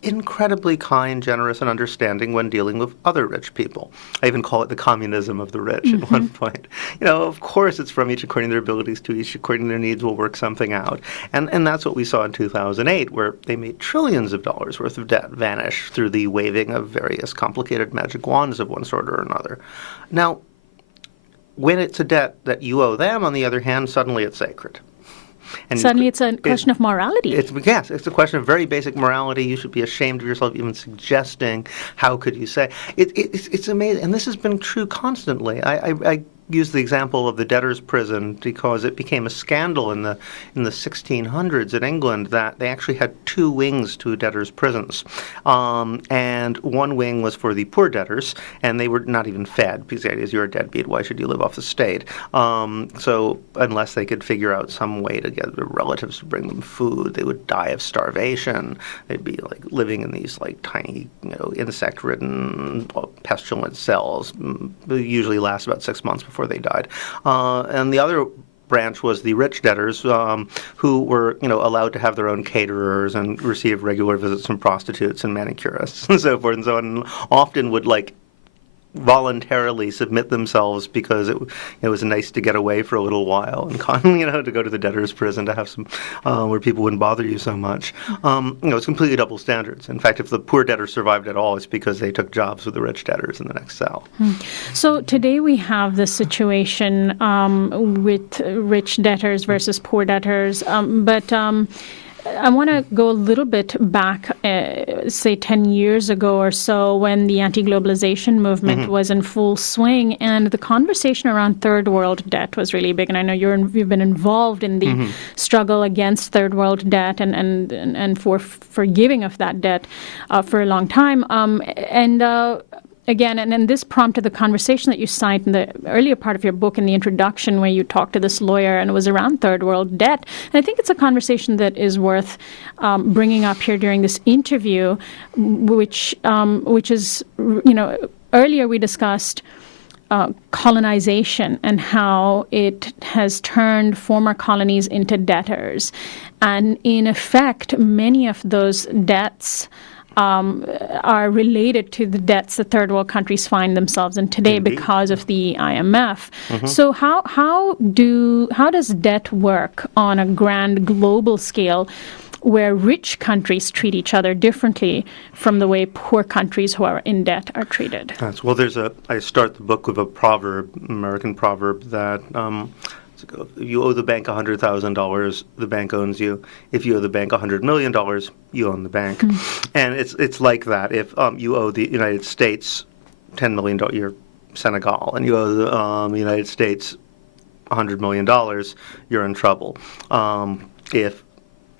incredibly kind, generous, and understanding when dealing with other rich people. I even call it the communism of the rich at one point. Of course it's from each according to their abilities, to each according to their needs, we'll work something out. And that's what we saw in 2008, where they made trillions of dollars worth of debt vanish through the waving of various complicated magic wands of one sort or another. Now, when it's a debt that you owe them, on the other hand, suddenly it's sacred. And suddenly it's a question of morality. Yes, it's a question of very basic morality. You should be ashamed of yourself even suggesting. How could you say? It's amazing. And this has been true constantly. I use the example of the debtor's prison because it became a scandal in the 1600s in England that they actually had two wings to debtors' prisons. And one wing was for the poor debtors, and they were not even fed, because the idea is you're a deadbeat, why should you live off the state? So unless they could figure out some way to get their relatives to bring them food, they would die of starvation. They'd be like living in these like tiny, insect-ridden, pestilent cells. They usually last about 6 months before they died. And the other branch was the rich debtors who were, allowed to have their own caterers and receive regular visits from prostitutes and manicurists and so forth and so on, and often would voluntarily submit themselves because it was nice to get away for a little while and to go to the debtor's prison to have some where people wouldn't bother you so much. It's completely double standards. In fact, if the poor debtors survived at all, it's because they took jobs with the rich debtors in the next cell. So today we have this situation with rich debtors versus poor debtors, but I want to go a little bit back, say 10 years ago or so, when the anti-globalization movement was in full swing, and the conversation around third world debt was really big. And I know you've been involved in the struggle against third world debt and for forgiving of that debt for a long time. Again, and then this prompted the conversation that you cite in the earlier part of your book in the introduction, where you talked to this lawyer, and it was around third world debt. And I think it's a conversation that is worth bringing up here during this interview, which is, earlier we discussed colonization and how it has turned former colonies into debtors. And in effect, many of those debts are related to the debts that third world countries find themselves in today because of the IMF. So how does debt work on a grand global scale, where rich countries treat each other differently from the way poor countries who are in debt are treated? Well, I start the book with a proverb, American proverb, that if you owe the bank $100,000, the bank owns you. If you owe the bank $100 million, you own the bank. And it's like that. If you owe the United States $10 million, you're Senegal, and you owe the United States $100 million, you're in trouble. If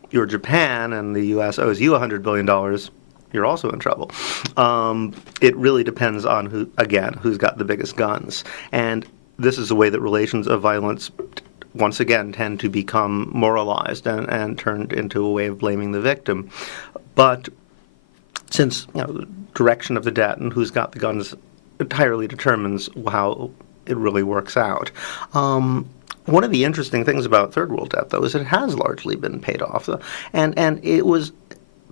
you're Japan and the U.S. owes you $100 billion, you're also in trouble. It really depends on who's got the biggest guns. And this is the way that relations of violence, once again, tend to become moralized and turned into a way of blaming the victim. But since the direction of the debt and who's got the guns entirely determines how it really works out. One of the interesting things about third world debt, though, is it has largely been paid off. And it was...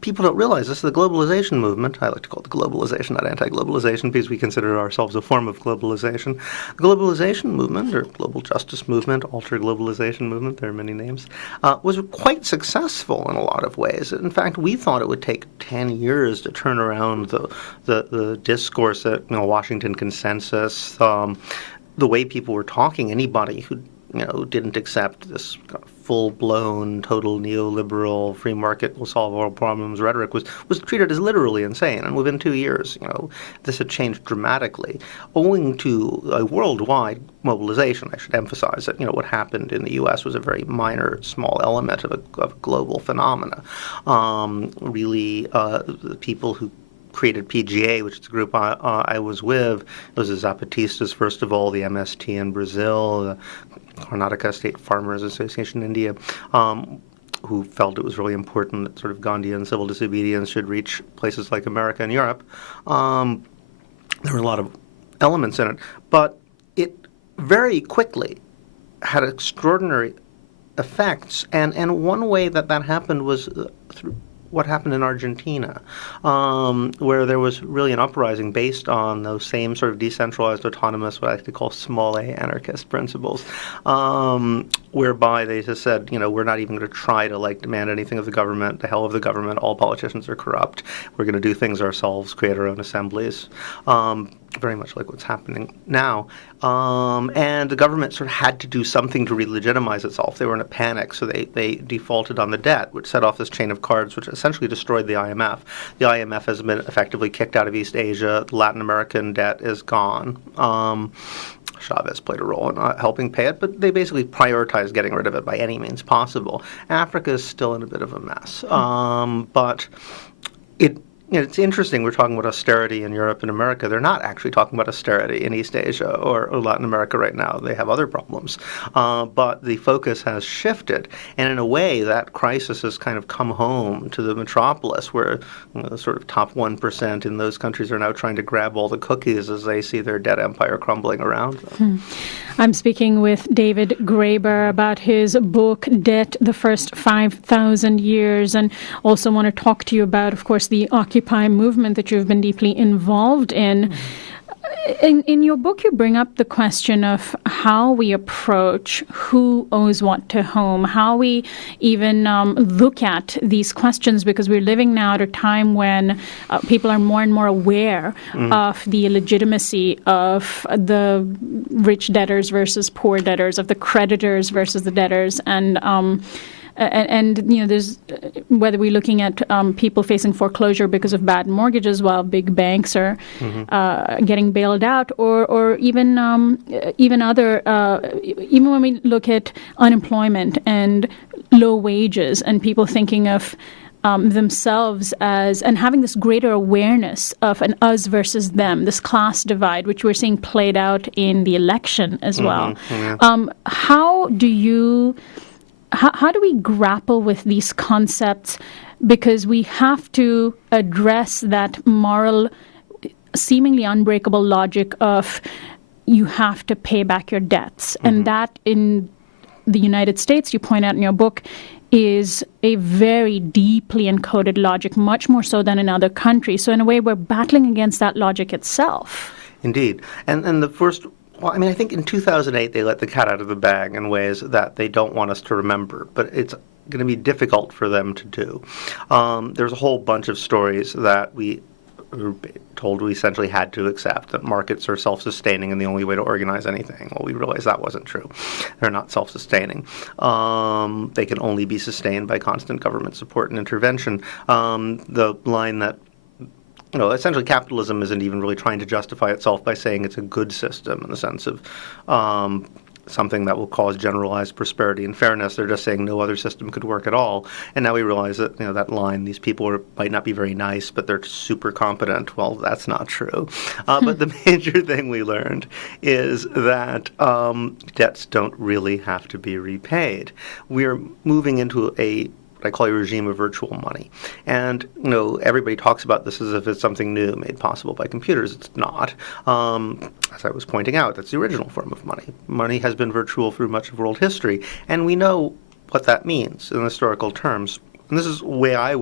People don't realize this. The globalization movement, I like to call it globalization, not anti-globalization, because we consider ourselves a form of globalization. The globalization movement, or global justice movement, altered globalization movement, there are many names, was quite successful in a lot of ways. In fact, we thought it would take 10 years to turn around the discourse at Washington Consensus, the way people were talking. Anybody who didn't accept this full-blown, total neoliberal, free market will solve all problems rhetoric was treated as literally insane. And within 2 years, this had changed dramatically, owing to a worldwide mobilization. I should emphasize that what happened in the U.S. was a very minor, small element of a global phenomena. Really, the people who created PGA, which is the group I was with. It was the Zapatistas, first of all, the MST in Brazil, the Karnataka State Farmers Association in India, who felt it was really important that sort of Gandhian civil disobedience should reach places like America and Europe. There were a lot of elements in it, but it very quickly had extraordinary effects. And one way that happened was through what happened in Argentina, where there was really an uprising based on those same sort of decentralized, autonomous, what I like to call small a anarchist principles, whereby they just said, we're not even going to try to demand anything of the government. The hell of the government. All politicians are corrupt. We're going to do things ourselves, create our own assemblies. Very much like what's happening now. And the government sort of had to do something to re-legitimize itself. They were in a panic, so they defaulted on the debt, which set off this chain of cards, which essentially destroyed the IMF. The IMF has been effectively kicked out of East Asia. The Latin American debt is gone. Chavez played a role in helping pay it, but they basically prioritized getting rid of it by any means possible. Africa is still in a bit of a mess. But it's interesting. We're talking about austerity in Europe and America. They're not actually talking about austerity in East Asia or Latin America right now. They have other problems. But the focus has shifted. And in a way, that crisis has kind of come home to the metropolis, where the sort of top 1% in those countries are now trying to grab all the cookies as they see their debt empire crumbling around them. I'm speaking with David Graeber about his book, Debt, the First 5,000 Years, and also want to talk to you about, of course, the Occupy movement that you've been deeply involved in. In your book, you bring up the question of how we approach who owes what to whom, how we even look at these questions, because we're living now at a time when people are more and more aware of the illegitimacy of the rich debtors versus poor debtors, of the creditors versus the debtors, and there's whether we're looking at people facing foreclosure because of bad mortgages while big banks are getting bailed out, or even other even when we look at unemployment and low wages and people thinking of themselves as, and having this greater awareness of an us versus them, this class divide, which we're seeing played out in the election as well. How do we grapple with these concepts? Because we have to address that moral, seemingly unbreakable logic of you have to pay back your debts. And that in the United States, you point out in your book, is a very deeply encoded logic, much more so than in other countries. So in a way, we're battling against that logic itself. Indeed. And the first, well, I mean, I think in 2008 they let the cat out of the bag in ways that they don't want us to remember, but it's going to be difficult for them to do. There's a whole bunch of stories that we were told we essentially had to accept, that markets are self-sustaining and the only way to organize anything. Well, we realized that wasn't true. They're not self-sustaining. They can only be sustained by constant government support and intervention. The line that essentially capitalism isn't even really trying to justify itself by saying it's a good system in the sense of something that will cause generalized prosperity and fairness. They're just saying no other system could work at all. And now we realize that, that line, these people might not be very nice, but they're super competent. Well, that's not true. But the major thing we learned is that debts don't really have to be repaid. We're moving into what I call a regime of virtual money. And, everybody talks about this as if it's something new made possible by computers. It's not. As I was pointing out, that's the original form of money. Money has been virtual through much of world history, and we know what that means in historical terms. And this is the way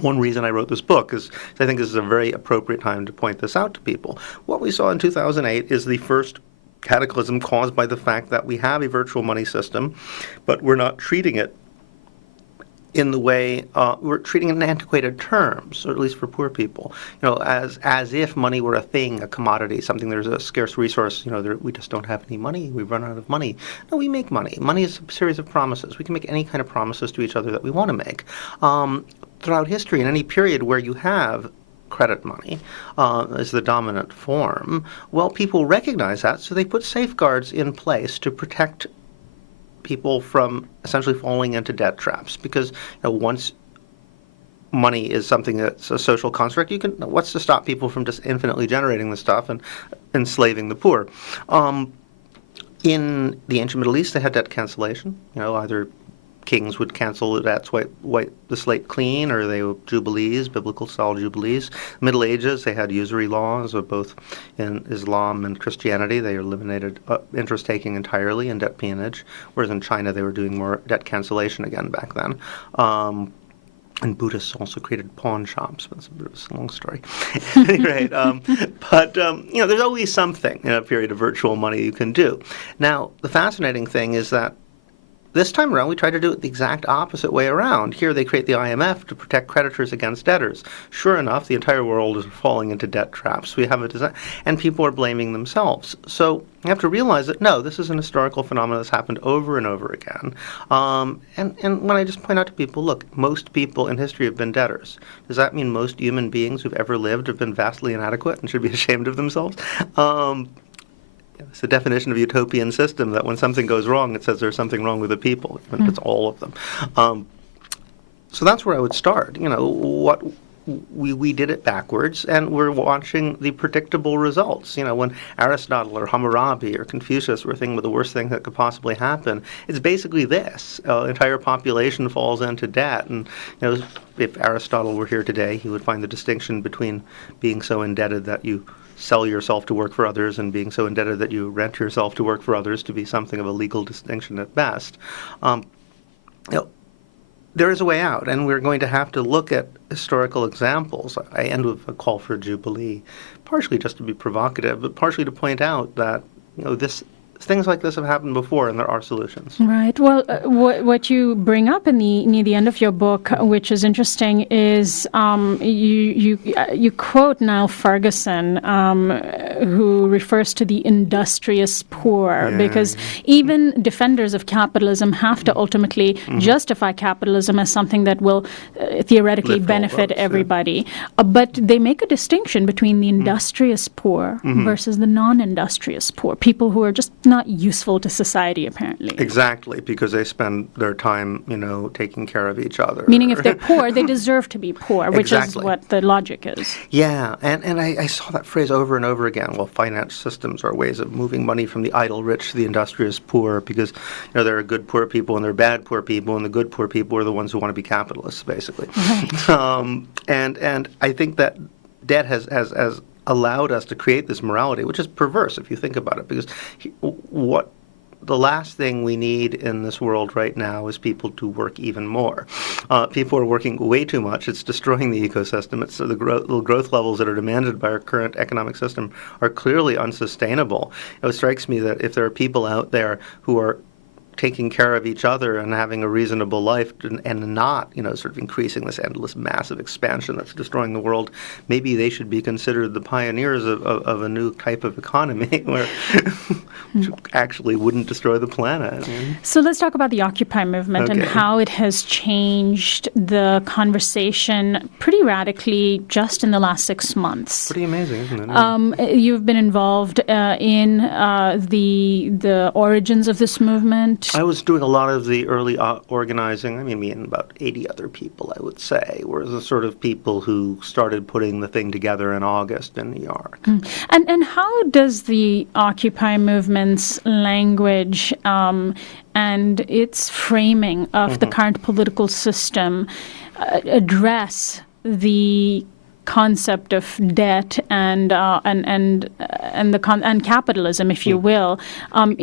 one reason I wrote this book is I think this is a very appropriate time to point this out to people. What we saw in 2008 is the first cataclysm caused by the fact that we have a virtual money system, but we're not treating it in the way we're treating it in antiquated terms, or at least for poor people, as if money were a thing, a commodity, something there's a scarce resource. We just don't have any money. We run out of money. No, we make money. Money is a series of promises. We can make any kind of promises to each other that we want to make. Throughout history, in any period where you have credit money as the dominant form, well, people recognize that, so they put safeguards in place to protect people from essentially falling into debt traps, because once money is something that's a social construct, what's to stop people from just infinitely generating the stuff and enslaving the poor? In the ancient Middle East, they had debt cancellation. Either kings would cancel the debts, wipe the slate clean, or they were jubilees, biblical-style jubilees. Middle Ages, they had usury laws, both in Islam and Christianity. They eliminated interest-taking entirely and debt peonage, whereas in China they were doing more debt cancellation again back then. And Buddhists also created pawn shops. That's a bit of a long story. At any rate, but there's always something in a period of virtual money you can do. Now, the fascinating thing is that this time around, we try to do it the exact opposite way around. Here, they create the IMF to protect creditors against debtors. Sure enough, the entire world is falling into debt traps. We have a design, and people are blaming themselves. So you have to realize that, no, this is an historical phenomenon that's happened over and over again. And when I just point out to people, look, most people in history have been debtors. Does that mean most human beings who've ever lived have been vastly inadequate and should be ashamed of themselves? It's the definition of utopian system that when something goes wrong, it says there's something wrong with the people, even if it's all of them. So that's where I would start. What we did it backwards, and we're watching the predictable results. When Aristotle or Hammurabi or Confucius were thinking of the worst thing that could possibly happen, it's basically this. Entire population falls into debt. And if Aristotle were here today, he would find the distinction between being so indebted that you sell yourself to work for others and being so indebted that you rent yourself to work for others to be something of a legal distinction at best. There is a way out, and we're going to have to look at historical examples. I end with a call for a jubilee, partially just to be provocative, but partially to point out that things like this have happened before, and there are solutions. Right. Well, what you bring up near the end of your book, which is interesting, is you quote Niall Ferguson, who refers to the industrious poor, because even defenders of capitalism have to ultimately justify capitalism as something that will theoretically benefit everybody. But they make a distinction between the industrious poor versus the non-industrious poor, people who are just not useful to society, apparently. Exactly, because they spend their time, taking care of each other. Meaning if they're poor, they deserve to be poor, which is what the logic is. Yeah, and I saw that phrase over and over again. Well, finance systems are ways of moving money from the idle rich to the industrious poor, because there are good poor people and there are bad poor people, and the good poor people are the ones who want to be capitalists, basically. Right. And I think that debt has allowed us to create this morality, which is perverse if you think about it, because what the last thing we need in this world right now is people to work even more. People are working way too much. It's destroying the ecosystem. It's the growth levels that are demanded by our current economic system are clearly unsustainable. It strikes me that if there are people out there who are taking care of each other and having a reasonable life and not, sort of increasing this endless massive expansion that's destroying the world, maybe they should be considered the pioneers of a new type of economy where which actually wouldn't destroy the planet. So let's talk about the Occupy movement and how it has changed the conversation pretty radically just in the last 6 months. Pretty amazing, isn't it? You've been involved in the origins of this movement. I was doing a lot of the early organizing. Me and about 80 other people, I would say, were the sort of people who started putting the thing together in August in New York. And how does the Occupy movement's language and its framing of the current political system address the concept of debt and capitalism, if you will, that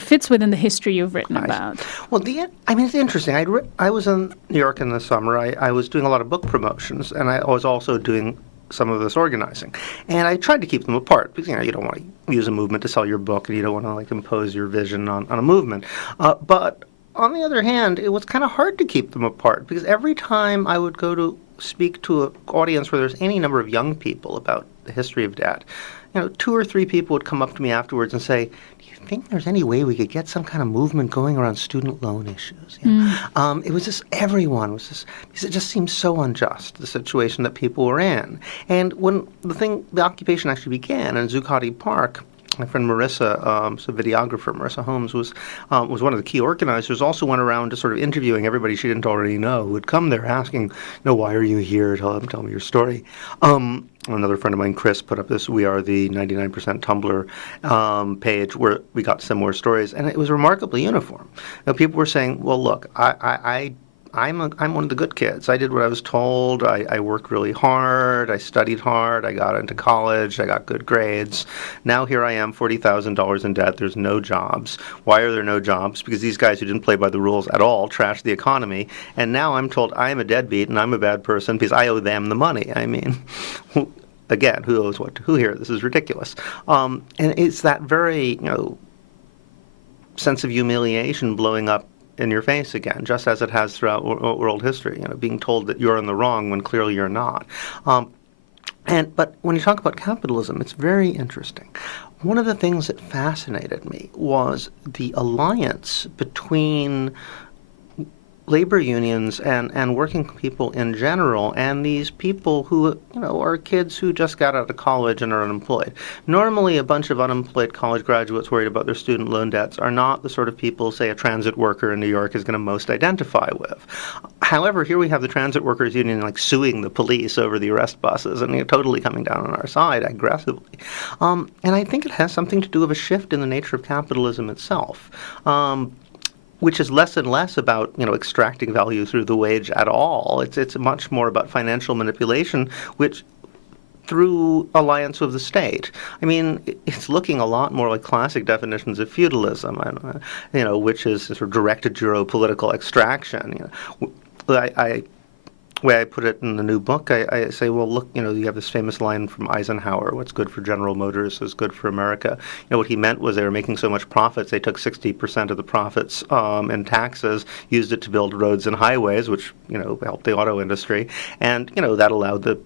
fits within the history you've written about? Well, it's interesting. I was in New York in the summer. I was doing a lot of book promotions, and I was also doing some of this organizing. And I tried to keep them apart because, you don't want to use a movement to sell your book, and you don't want to impose your vision on a movement. But on the other hand, it was kind of hard to keep them apart because every time I would go to speak to an audience where there's any number of young people about the history of debt, 2 or 3 people would come up to me afterwards and say, "Do you think there's any way we could get some kind of movement going around student loan issues?" It was just everyone was just because it just seemed so unjust, the situation that people were in. And when the occupation actually began in Zuccotti Park, my friend Marissa, a videographer, Marissa Holmes, was one of the key organizers, also went around to sort of interviewing everybody she didn't already know who had come there asking, why are you here? Tell me your story. Another friend of mine, Chris, put up this We Are the 99% Tumblr page where we got similar stories, and it was remarkably uniform. People were saying, well, look, I'm one of the good kids. I did what I was told. I worked really hard. I studied hard. I got into college. I got good grades. Now here I am, $40,000 in debt. There's no jobs. Why are there no jobs? Because these guys who didn't play by the rules at all trashed the economy. And now I'm told I am a deadbeat and I'm a bad person because I owe them the money. Again, who owes what to who here? This is ridiculous. And it's that very, sense of humiliation blowing up in your face again, just as it has throughout world history, being told that you're in the wrong when clearly you're not. But when you talk about capitalism, it's very interesting. One of the things that fascinated me was the alliance between labor unions and working people in general, and these people who, are kids who just got out of college and are unemployed. Normally, a bunch of unemployed college graduates worried about their student loan debts are not the sort of people, say, a transit worker in New York is going to most identify with. However, here we have the transit workers union suing the police over the arrest buses and totally coming down on our side aggressively. And I think it has something to do with a shift in the nature of capitalism itself. Which is less and less about, extracting value through the wage at all. It's much more about financial manipulation, which through alliance with the state. It's looking a lot more like classic definitions of feudalism, which is sort of directed geopolitical extraction. way I put it in the new book, I say, well, look, you have this famous line from Eisenhower, what's good for General Motors is good for America. What he meant was they were making so much profits, they took 60% of the profits in taxes, used it to build roads and highways, which, helped the auto industry, and, that allowed to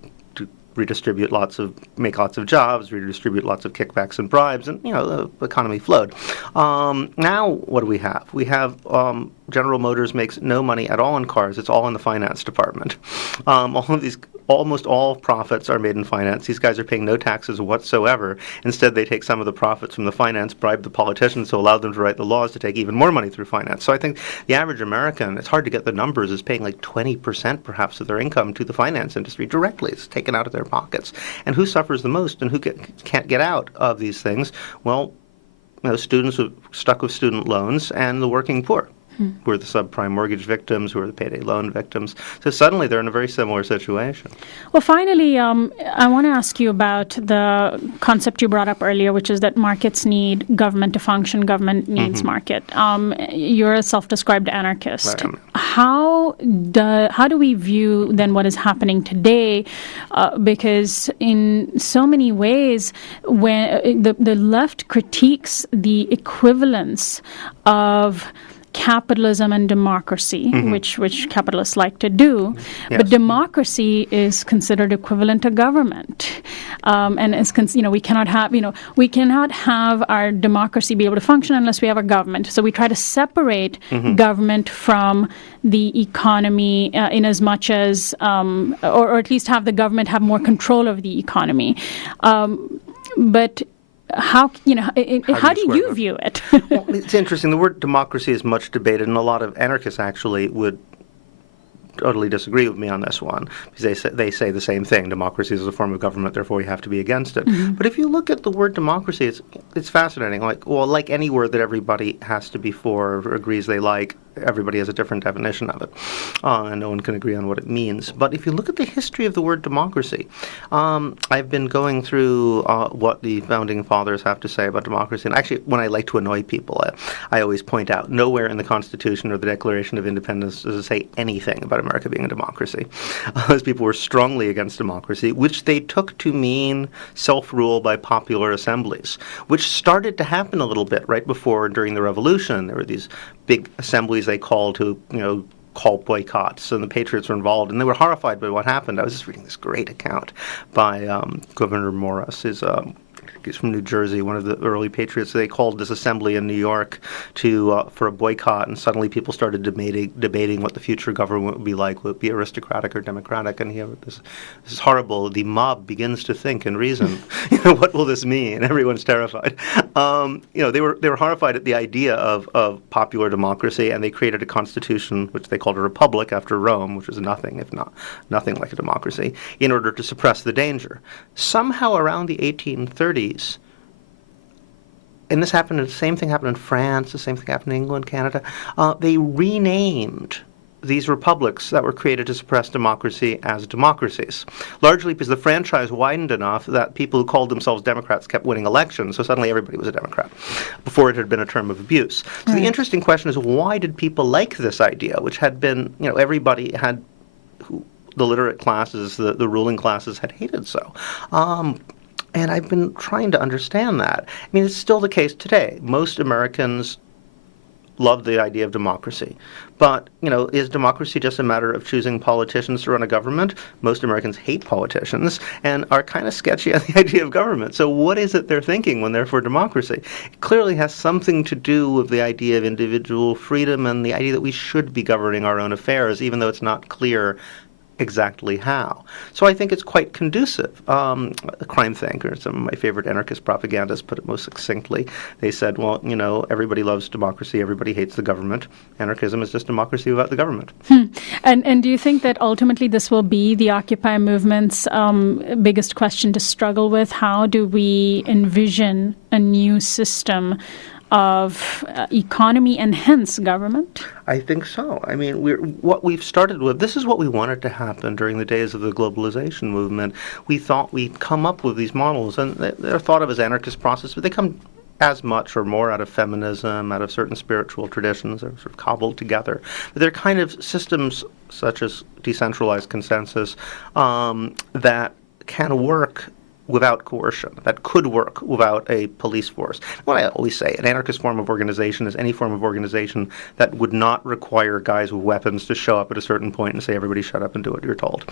make lots of jobs, redistribute lots of kickbacks and bribes, and, the economy flowed. Now, what do we have? We have General Motors makes no money at all in cars. It's all in the finance department. Almost all profits are made in finance. These guys are paying no taxes whatsoever. Instead, they take some of the profits from the finance, bribe the politicians to allow them to write the laws to take even more money through finance. So I think the average American, it's hard to get the numbers, is paying like 20% perhaps of their income to the finance industry directly. It's taken out of their pockets. And who suffers the most and who can't get out of these things? Well, students who are stuck with student loans and the working poor, who are the subprime mortgage victims, who are the payday loan victims. So suddenly they're in a very similar situation. Well, finally, I want to ask you about the concept you brought up earlier, which is that markets need government to function, government needs market. You're a self-described anarchist. How do we view then what is happening today? Because in so many ways, when the left critiques the equivalence of capitalism and democracy, which capitalists like to do, but democracy is considered equivalent to government, and is we cannot have our democracy be able to function unless we have a government. So we try to separate government from the economy in as much as, or at least have the government have more control over the economy, but. How do you view it? Well, it's interesting. The word democracy is much debated, and a lot of anarchists actually would totally disagree with me on this one, because they say the same thing. Democracy is a form of government, therefore we have to be against it. But if you look at the word democracy, it's fascinating. Like any word that everybody has to be for or agrees they like, everybody has a different definition of it, and no one can agree on what it means. But if you look at the history of the word democracy, I've been going through what the founding fathers have to say about democracy. And actually, when I like to annoy people, I always point out nowhere in the Constitution or the Declaration of Independence does it say anything about America being a democracy. Those people were strongly against democracy, which they took to mean self-rule by popular assemblies, which started to happen a little bit right before, during the Revolution. There were these big assemblies they called to, call boycotts, and the Patriots were involved, and they were horrified by what happened. I was just reading this great account by Governor Morris. He's from New Jersey, one of the early Patriots. They called this assembly in New York for a boycott, and suddenly people started debating what the future government would be like. Would it be aristocratic or democratic? And this is horrible. The mob begins to think and reason. What will this mean? And everyone's terrified. They were horrified at the idea of popular democracy, and they created a constitution, which they called a republic after Rome, which was nothing like a democracy, in order to suppress the danger. Somehow around the 1830s, and the same thing happened in France, the same thing happened in England, Canada, they renamed these republics that were created to suppress democracy as democracies, largely because the franchise widened enough that people who called themselves Democrats kept winning elections, so suddenly everybody was a Democrat. Before it had been a term of abuse. So the interesting question is, why did people like this idea, which had been, everybody had, the literate classes, the ruling classes had hated so. And I've been trying to understand that. I mean, it's still the case today. Most Americans love the idea of democracy. But, is democracy just a matter of choosing politicians to run a government? Most Americans hate politicians and are kind of sketchy on the idea of government. So what is it they're thinking when they're for democracy? It clearly has something to do with the idea of individual freedom and the idea that we should be governing our own affairs, even though it's not clear exactly how. So I think it's quite conducive. A crime thinker, some of my favorite anarchist propagandists put it most succinctly. They said, well, everybody loves democracy, everybody hates the government. Anarchism is just democracy without the government. And do you think that ultimately this will be the Occupy movement's biggest question to struggle with? How do we envision a new system of economy and hence government? I think so. I mean, what we've started with, this is what we wanted to happen during the days of the globalization movement. We thought we'd come up with these models, and they're thought of as anarchist processes, but they come as much or more out of feminism, out of certain spiritual traditions. They're sort of cobbled together. But they're kind of systems such as decentralized consensus, that can work without coercion, that could work without a police force. What I always say, an anarchist form of organization is any form of organization that would not require guys with weapons to show up at a certain point and say, everybody shut up and do what you're told.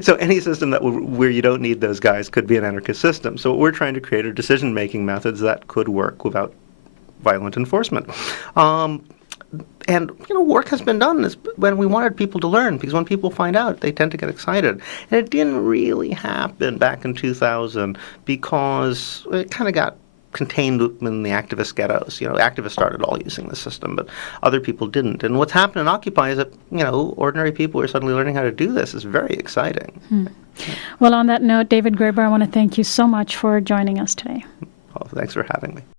So any system that where you don't need those guys could be an anarchist system. So what we're trying to create are decision-making methods that could work without violent enforcement. And work has been done when we wanted people to learn, because when people find out, they tend to get excited. And it didn't really happen back in 2000 because it kind of got contained in the activist ghettos. Activists started all using the system, but other people didn't. And what's happened in Occupy is that, ordinary people are suddenly learning how to do this. It's very exciting. Well, on that note, David Graeber, I want to thank you so much for joining us today. Well, thanks for having me.